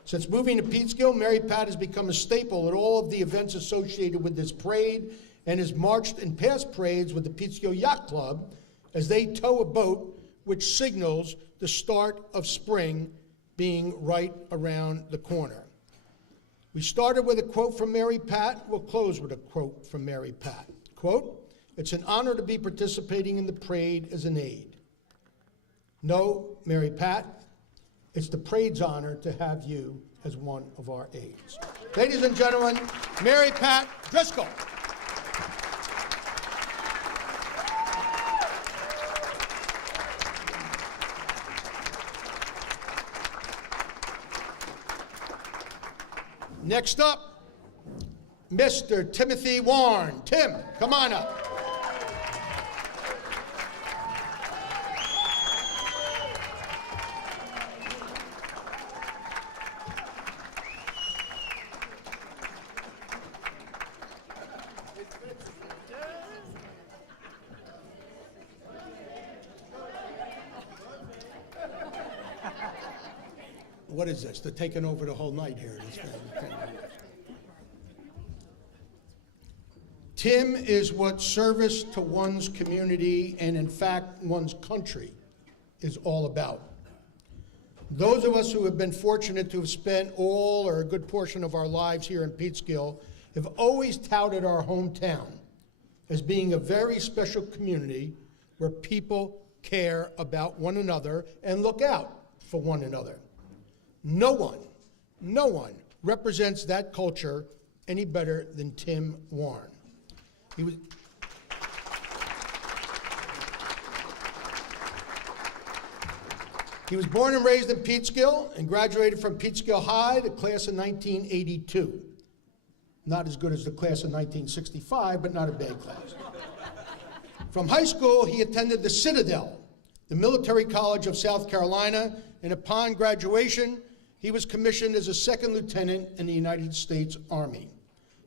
Since moving to Peekskill, Mary Pat has become a staple at all of the events associated with this parade and has marched in past parades with the Peekskill Yacht Club as they tow a boat which signals the start of spring being right around the corner. We started with a quote from Mary Pat. We'll close with a quote from Mary Pat. Quote, "It's an honor to be participating in the parade as an aide. No, Mary Pat, it's the parade's honor to have you as one of our aides." Ladies and gentlemen, Mary Pat Driscoll. Next up, Mr. Timothy Warren. Tim, come on up. What is this? They're taking over the whole night here. Tim is what service to one's community and, in fact, one's country is all about. Those of us who have been fortunate to have spent all or a good portion of our lives here in Peekskill have always touted our hometown as being a very special community where people care about one another and look out for one another. No one represents that culture any better than Tim Warren. He was born and raised in Peekskill and graduated from Peekskill High, the class of 1982. Not as good as the class of 1965, but not a bad class. From high school, he attended the Citadel, the military college of South Carolina, and upon graduation, he was commissioned as a second lieutenant in the United States Army.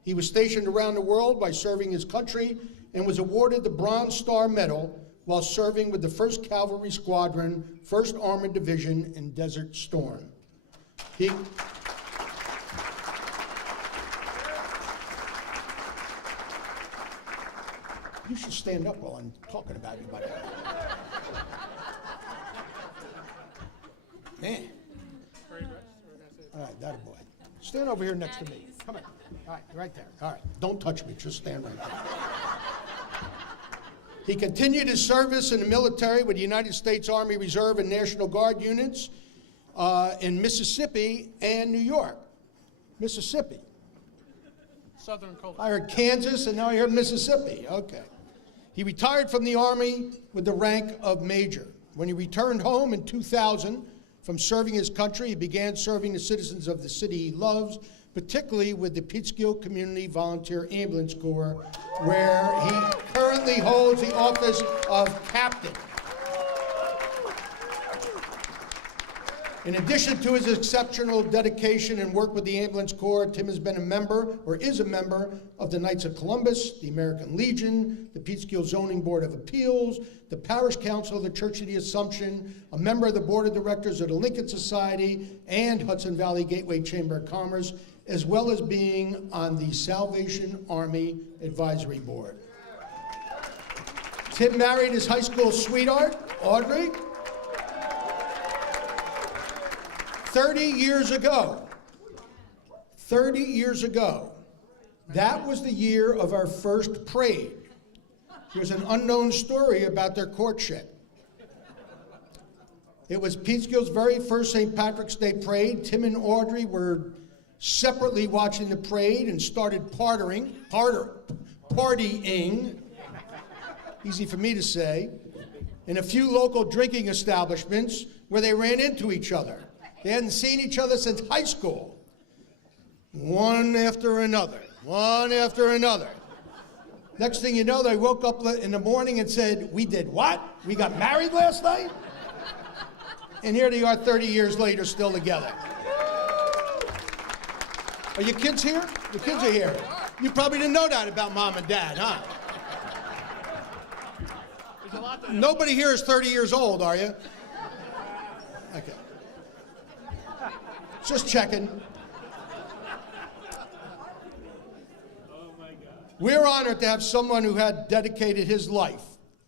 He was stationed around the world by serving his country and was awarded the Bronze Star Medal while serving with the 1st Cavalry Squadron, 1st Armored Division in Desert Storm. You should stand up while I'm talking about you, buddy. Man. All right, that boy. Stand over here next to me. Come on. All right, right there. All right, don't touch me. Just stand right there. He continued his service in the military with the United States Army Reserve and National Guard units in Mississippi and New York. Mississippi. Southern culture. I heard Kansas, and now I heard Mississippi. Okay. He retired from the Army with the rank of Major. When he returned home in 2000 from serving his country, he began serving the citizens of the city he loves, particularly with the Peekskill Community Volunteer Ambulance Corps, where he currently holds the office of captain. In addition to his exceptional dedication and work with the Ambulance Corps, Tim has been a member, or is a member, of the Knights of Columbus, the American Legion, the Peekskill Zoning Board of Appeals, the Parish Council of the Church of the Assumption, a member of the Board of Directors of the Lincoln Society and Hudson Valley Gateway Chamber of Commerce, as well as being on the Salvation Army Advisory Board. Tim married his high school sweetheart, Audrey, 30 years ago. 30 years ago, that was the year of our first parade. There's an unknown story about their courtship. It was Peekskill's very first St. Patrick's Day parade. Tim and Audrey were separately watching the parade and started partying, easy for me to say, in a few local drinking establishments where they ran into each other. They hadn't seen each other since high school. One after another, one after another. Next thing you know, they woke up in the morning and said, "We did what? We got married last night?" And here they are 30 years later, still together. Are your kids here? The kids are here. You probably didn't know that about mom and dad, huh? Nobody here is 30 years old, are you? Okay. Just checking. We're honored to have someone who had dedicated his life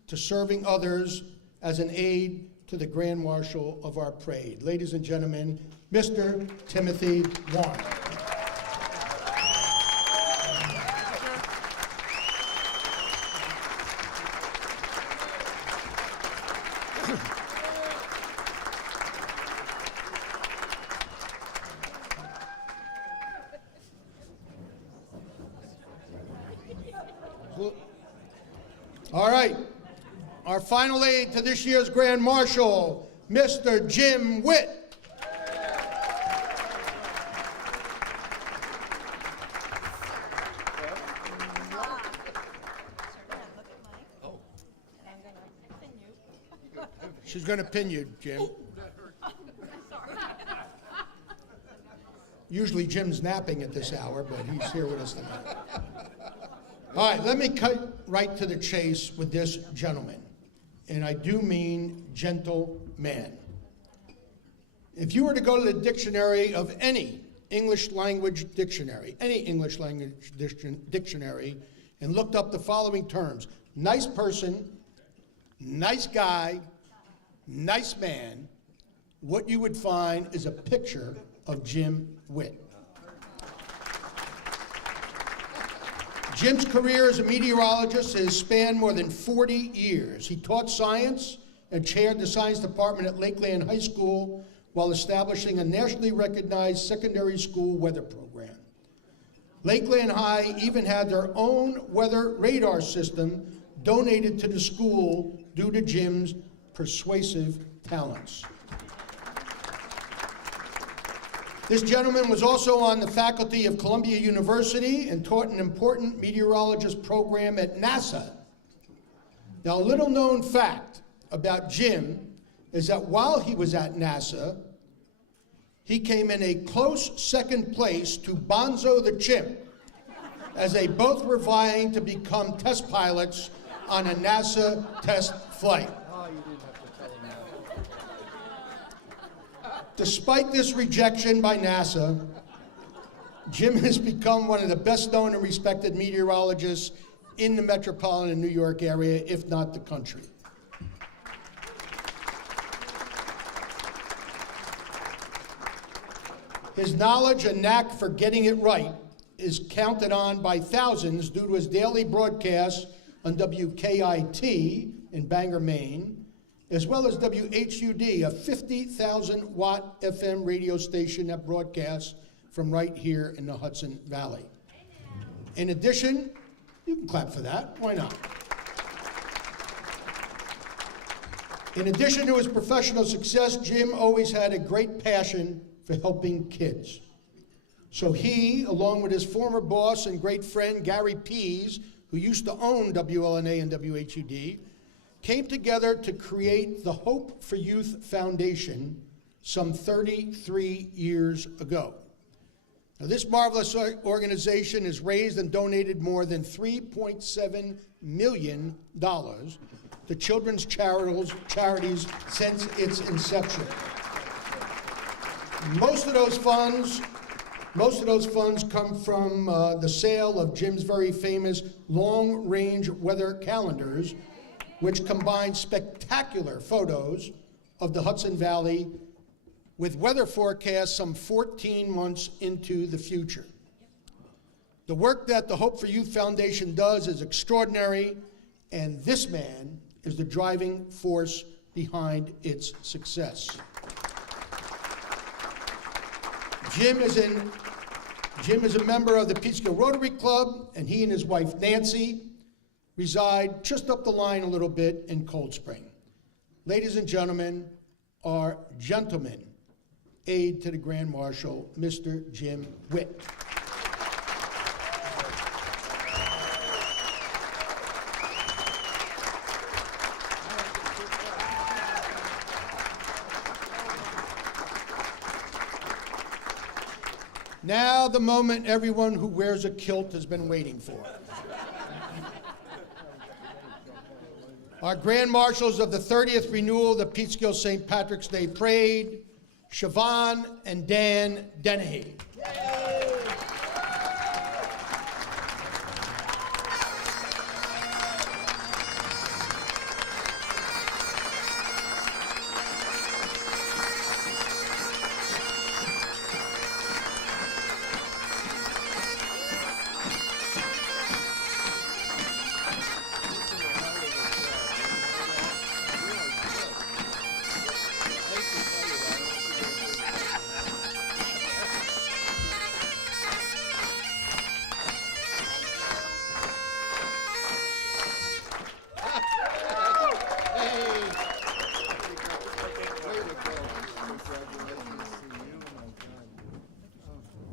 to serving others as an aid to the Grand Marshal of our parade. Ladies and gentlemen, Mr. Timothy Warren. All right, our final aide to this year's Grand Marshal, Mr. Jim Witt. She's going to pin you, Jim. Usually Jim's napping at this hour, but he's here with us tonight. All right, let me cut right to the chase with this gentleman, and I do mean gentleman. If you were to go to the dictionary of any English language dictionary, and looked up the following terms: nice person, nice guy, nice man, what you would find is a picture of Jim Witt. Jim's career as a meteorologist has spanned more than 40 years. He taught science and chaired the science department at Lakeland High School while establishing a nationally recognized secondary school weather program. Lakeland High even had their own weather radar system donated to the school due to Jim's persuasive talents. This gentleman was also on the faculty of Columbia University and taught an important meteorologist program at NASA. Now, a little known fact about Jim is that while he was at NASA, he came in a close second place to Bonzo the Chimp, as they both were vying to become test pilots on a NASA test flight. Despite this rejection by NASA, Jim has become one of the best known and respected meteorologists in the metropolitan New York area, if not the country. His knowledge and knack for getting it right is counted on by thousands due to his daily broadcasts on WKIT in Bangor, Maine, as well as WHUD, a 50,000-watt FM radio station that broadcasts from right here in the Hudson Valley. In addition, you can clap for that, why not? In addition to his professional success, Jim always had a great passion for helping kids. So he, along with his former boss and great friend Gary Pease, who used to own WLNA and WHUD, came together to create the Hope for Youth Foundation some 33 years ago. Now, this marvelous organization has raised and donated more than $3.7 million to children's charities since its inception. Most of those funds come from the sale of Jim's very famous long-range weather calendars, which combine spectacular photos of the Hudson Valley with weather forecasts some 14 months into the future. The work that the Hope for Youth Foundation does is extraordinary, and this man is the driving force behind its success. Jim is a member of the Peekskill Rotary Club, and he and his wife Nancy reside just up the line a little bit in Cold Spring. Ladies and gentlemen, our gentleman aide to the Grand Marshal, Mr. Jim Witt. Now the moment everyone who wears a kilt has been waiting for. Our Grand Marshals of the 30th renewal of the Peekskill St. Patrick's Day Parade, Siobhan and Dan Dennehy.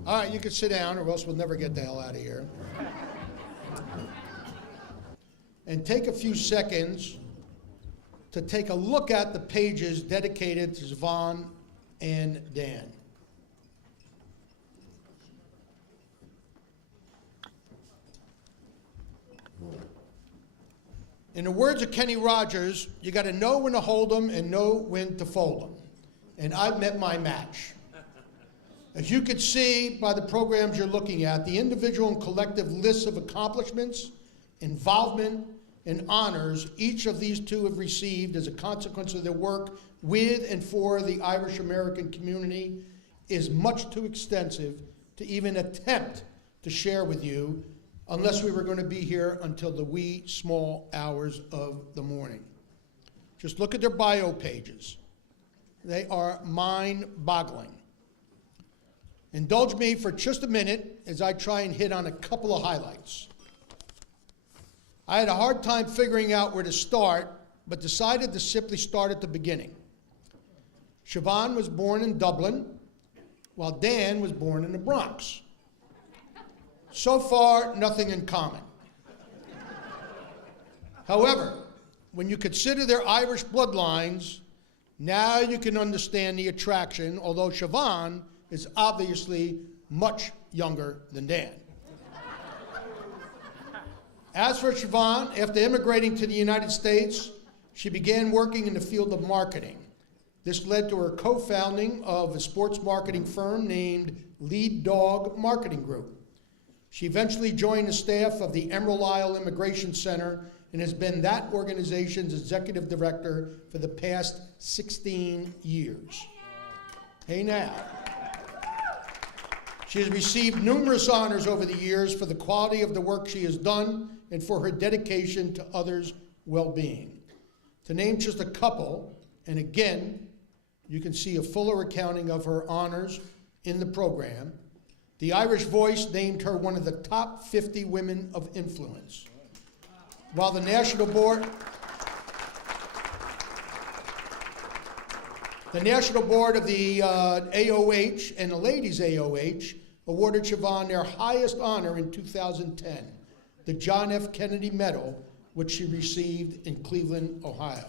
All right, you can sit down or else we'll never get the hell out of here. And take a few seconds to take a look at the pages dedicated to Siobhan and Dan. In the words of Kenny Rogers, you got to know when to hold them and know when to fold them. And I've met my match. As you can see by the programs you're looking at, the individual and collective lists of accomplishments, involvement, and honors each of these two have received as a consequence of their work with and for the Irish American community is much too extensive to even attempt to share with you unless we were going to be here until the wee small hours of the morning. Just look at their bio pages. They are mind-boggling. Indulge me for just a minute as I try and hit on a couple of highlights. I had a hard time figuring out where to start, but decided to simply start at the beginning. Siobhan was born in Dublin, while Dan was born in the Bronx. So far, nothing in common. However, when you consider their Irish bloodlines, now you can understand the attraction, although Siobhan is obviously much younger than Dan. As for Siobhan, after immigrating to the United States, she began working in the field of marketing. This led to her co-founding of a sports marketing firm named Lead Dog Marketing Group. She eventually joined the staff of the Emerald Isle Immigration Center and has been that organization's executive director for the past 16 years. Hey now. She has received numerous honors over the years for the quality of the work she has done and for her dedication to others' well-being. To name just a couple, and again, you can see a fuller accounting of her honors in the program, the Irish Voice named her one of the top 50 women of influence, while the National Board of the AOH and the Ladies AOH awarded Siobhan their highest honor in 2010, the John F. Kennedy Medal, which she received in Cleveland, Ohio.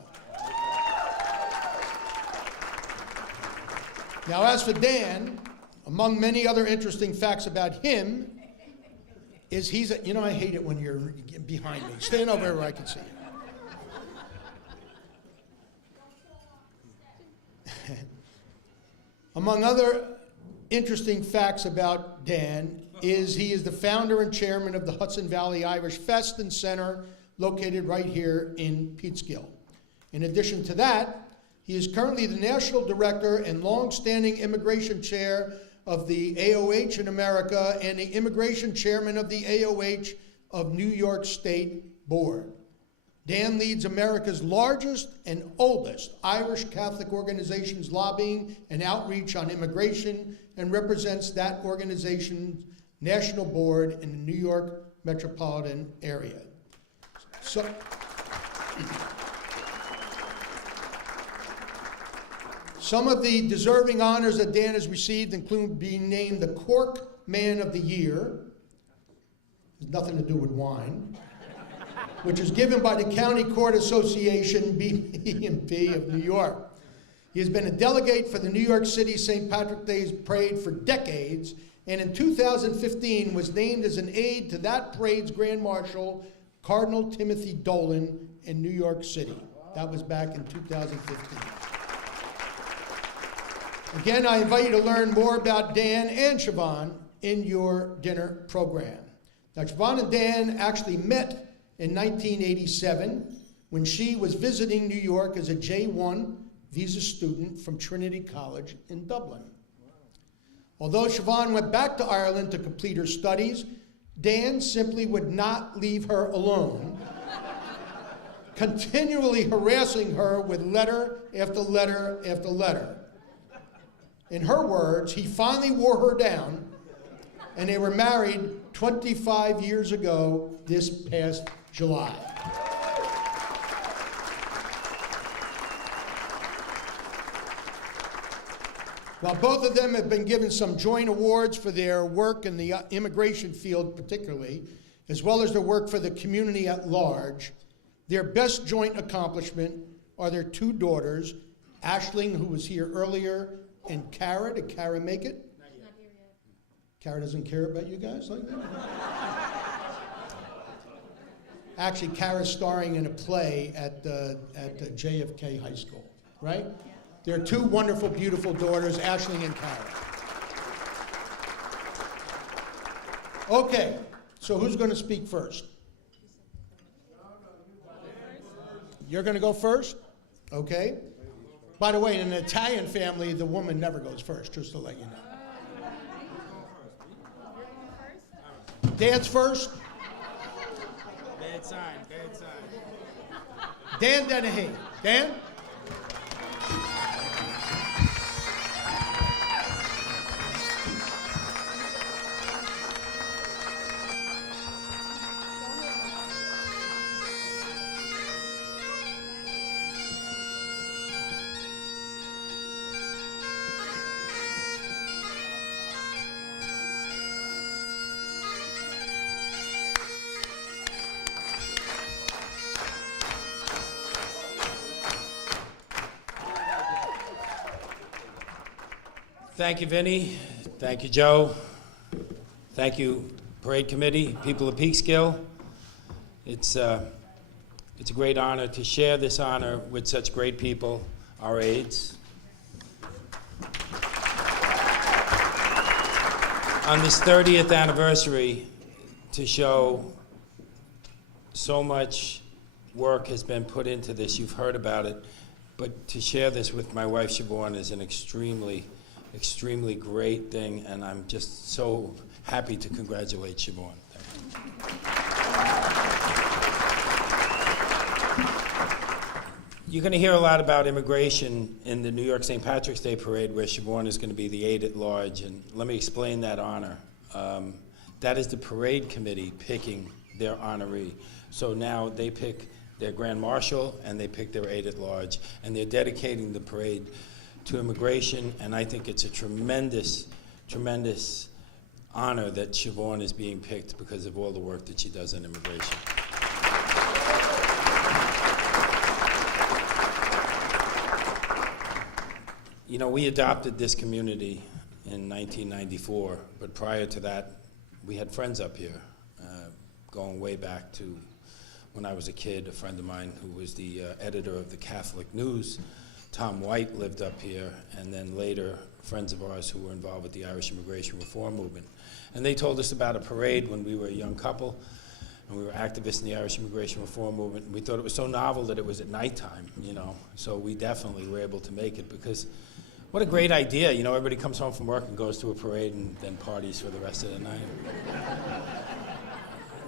Now, as for Dan, among many other interesting facts about him, is he's a, you know, I hate it when you're behind me. Stand over where I can see you. Among other interesting facts about Dan is he is the founder and chairman of the Hudson Valley Irish Fest and Center located right here in Peekskill. In addition to that, He is currently the National Director and long-standing Immigration Chair of the AOH in America and the Immigration Chairman of the AOH of New York State Board. Dan leads America's largest and oldest Irish Catholic organization's lobbying and outreach on immigration and represents that organization's national board in the New York metropolitan area. So, some of the deserving honors that Dan has received include being named the Cork Man of the Year. Has nothing to do with wine. Which is given by the County Court Association, BMP of New York. He has been a delegate for the New York City St. Patrick's Day Parade for decades, and in 2015 was named as an aide to that parade's Grand Marshal, Cardinal Timothy Dolan, in New York City. That was back in 2015. Again, I invite you to learn more about Dan and Siobhan in your dinner program. Now, Siobhan and Dan actually met in 1987, when she was visiting New York as a J1 visa student from Trinity College in Dublin. Although Siobhan went back to Ireland to complete her studies, Dan simply would not leave her alone, continually harassing her with letter after letter after letter. In her words, he finally wore her down, and they were married 25 years ago this past July. While both of them have been given some joint awards for their work in the immigration field particularly, as well as their work for the community at large, their best joint accomplishment are their two daughters, Aisling, who was here earlier, and Cara. Did Cara make it? Not here yet. Cara doesn't care about you guys like that? Actually, Cara's starring in a play at JFK High School, right? Yeah. There are two wonderful, beautiful daughters, Aisling and Cara. Okay, so who's going to speak first? You're going to go first? Okay. By the way, in an Italian family, the woman never goes first, just to let you know. Dance first? Bad sign, bad sign. Dan Dennehy. Dan? Thank you, Vinny. Thank you, Joe. Thank you, Parade Committee, people of Peekskill. It's a great honor to share this honor with such great people, our aides. On this 30th anniversary, to show so much work has been put into this, you've heard about it, but to share this with my wife, Siobhan, is an extremely great thing, and I'm just so happy to congratulate Siobhan. You're going to hear a lot about immigration in the New York St. Patrick's Day Parade, where Siobhan is going to be the aide at large, and let me explain that honor. That is the Parade Committee picking their honoree. So now they pick their Grand Marshal, and they pick their aide at large, and they're dedicating the parade to immigration, and I think it's a tremendous, tremendous honor that Siobhan is being picked because of all the work that she does in immigration. You know, we adopted this community in 1994, but prior to that, we had friends up here, going way back to when I was a kid. A friend of mine who was the editor of the Catholic News, Tom White, lived up here, and then later friends of ours who were involved with the Irish immigration reform movement. And they told us about a parade when we were a young couple, and we were activists in the Irish immigration reform movement. And we thought it was so novel that it was at nighttime, So we definitely were able to make it because what a great idea. Everybody comes home from work and goes to a parade and then parties for the rest of the night.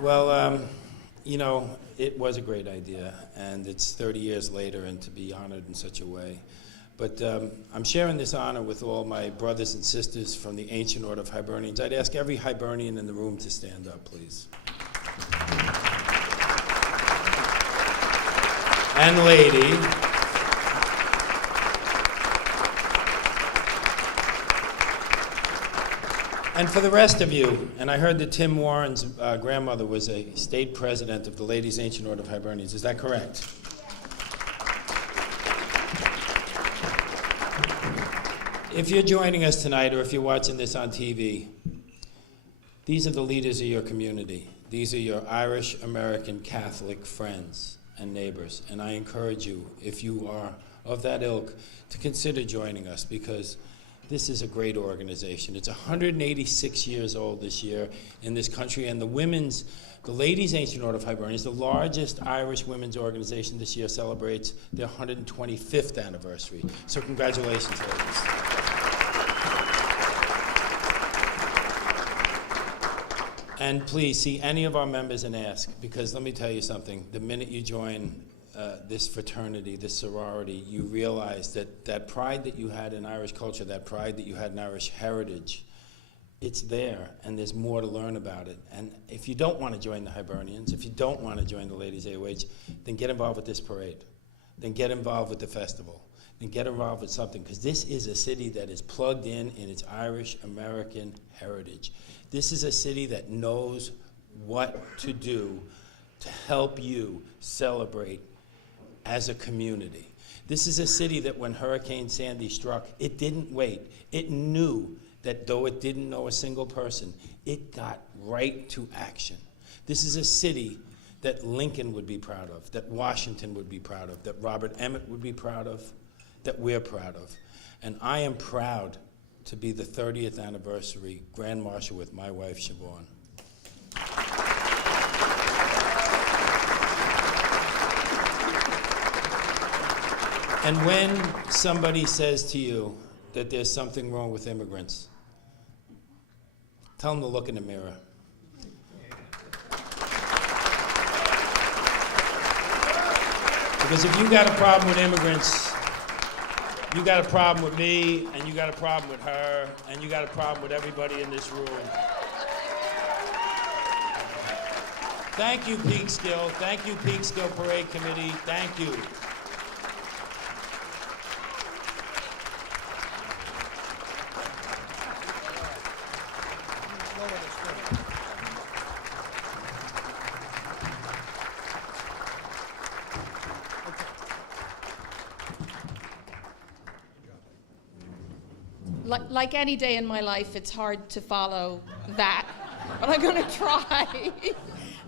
Well, it was a great idea, and it's 30 years later, and to be honored in such a way. But I'm sharing this honor with all my brothers and sisters from the Ancient Order of Hibernians. I'd ask every Hibernian in the room to stand up, please. And lady. And for the rest of you, and I heard that Tim Warren's grandmother was a state president of the Ladies' Ancient Order of Hibernians. Is that correct? If you're joining us tonight, or if you're watching this on TV, these are the leaders of your community. These are your Irish American Catholic friends and neighbors. And I encourage you, if you are of that ilk, to consider joining us, because this is a great organization. It's 186 years old this year in this country, and the Ladies' Ancient Order of Hibernians, the largest Irish women's organization this year, celebrates their 125th anniversary. So congratulations, ladies. And please see any of our members and ask, because let me tell you something, the minute you join this fraternity, this sorority, you realize that pride that you had in Irish culture, that pride that you had in Irish heritage, it's there, and there's more to learn about it. And if you don't want to join the Hibernians, if you don't want to join the Ladies' AOH, then get involved with this parade. Then get involved with the festival. Then get involved with something, because this is a city that is plugged in its Irish American heritage. This is a city that knows what to do to help you celebrate as a community. This is a city that when Hurricane Sandy struck, it didn't wait. It knew that though it didn't know a single person, it got right to action. This is a city that Lincoln would be proud of, that Washington would be proud of, that Robert Emmet would be proud of, that we're proud of. And I am proud to be the 30th anniversary Grand Marshal with my wife, Siobhan. And when somebody says to you that there's something wrong with immigrants, tell them to look in the mirror. Because if you got a problem with immigrants, you got a problem with me, and you got a problem with her, and you got a problem with everybody in this room. Thank you, Peekskill. Thank you, Peekskill Parade Committee. Thank you. Like any day in my life, it's hard to follow that, but I'm going to try.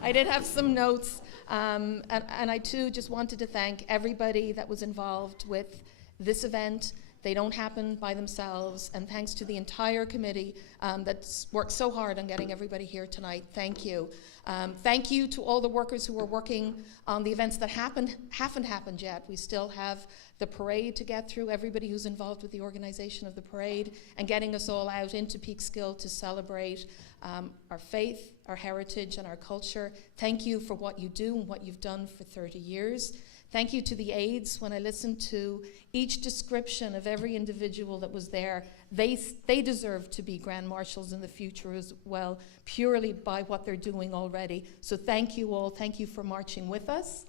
I did have some notes, and I too just wanted to thank everybody that was involved with this event. They don't happen by themselves, and thanks to the entire committee that's worked so hard on getting everybody here tonight. Thank you. Thank you to all the workers who are working on the events that haven't happened yet. We still have the parade to get through, everybody who's involved with the organization of the parade, and getting us all out into Peekskill to celebrate our faith, our heritage, and our culture. Thank you for what you do and what you've done for 30 years. Thank you to the aides. When I listened to each description of every individual that was there, they deserve to be Grand Marshals in the future as well, purely by what they're doing already. So thank you all. Thank you for marching with us.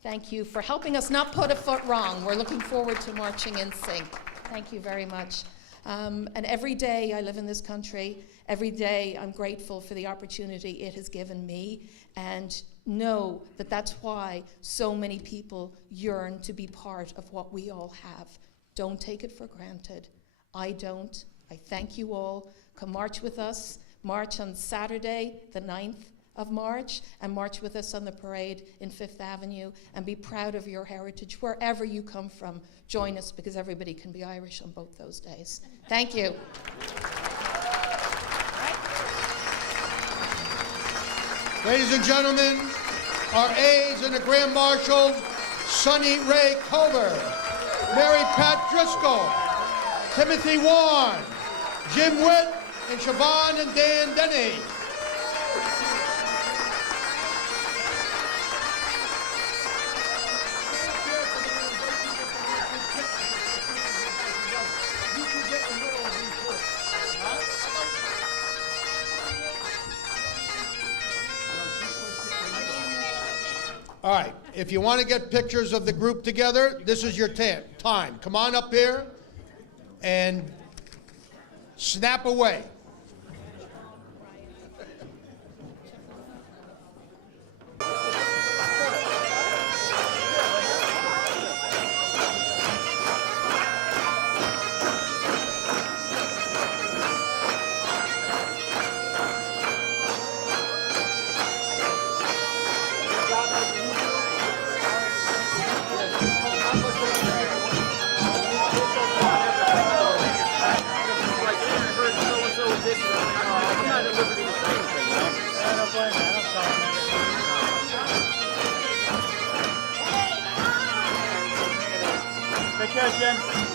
Thank you for helping us not put a foot wrong. We're looking forward to marching in sync. Thank you very much. And every day I live in this country, every day I'm grateful for the opportunity it has given me, and know that that's why so many people yearn to be part of what we all have. Don't take it for granted. I don't. I thank you all. Come march with us. March on Saturday, the 9th of March, and march with us on the parade in 5th Avenue, and be proud of your heritage wherever you come from. Join us, because everybody can be Irish on both those days. Thank you. Ladies and gentlemen, our aides and the Grand Marshal, Sonny Ray Culver, Mary Pat Driscoll, Timothy Warren, Jim Witt, and Siobhan and Dan Dennehy. All right, if you want to get pictures of the group together, this is your time. Come on up here and snap away. Take care, Jen.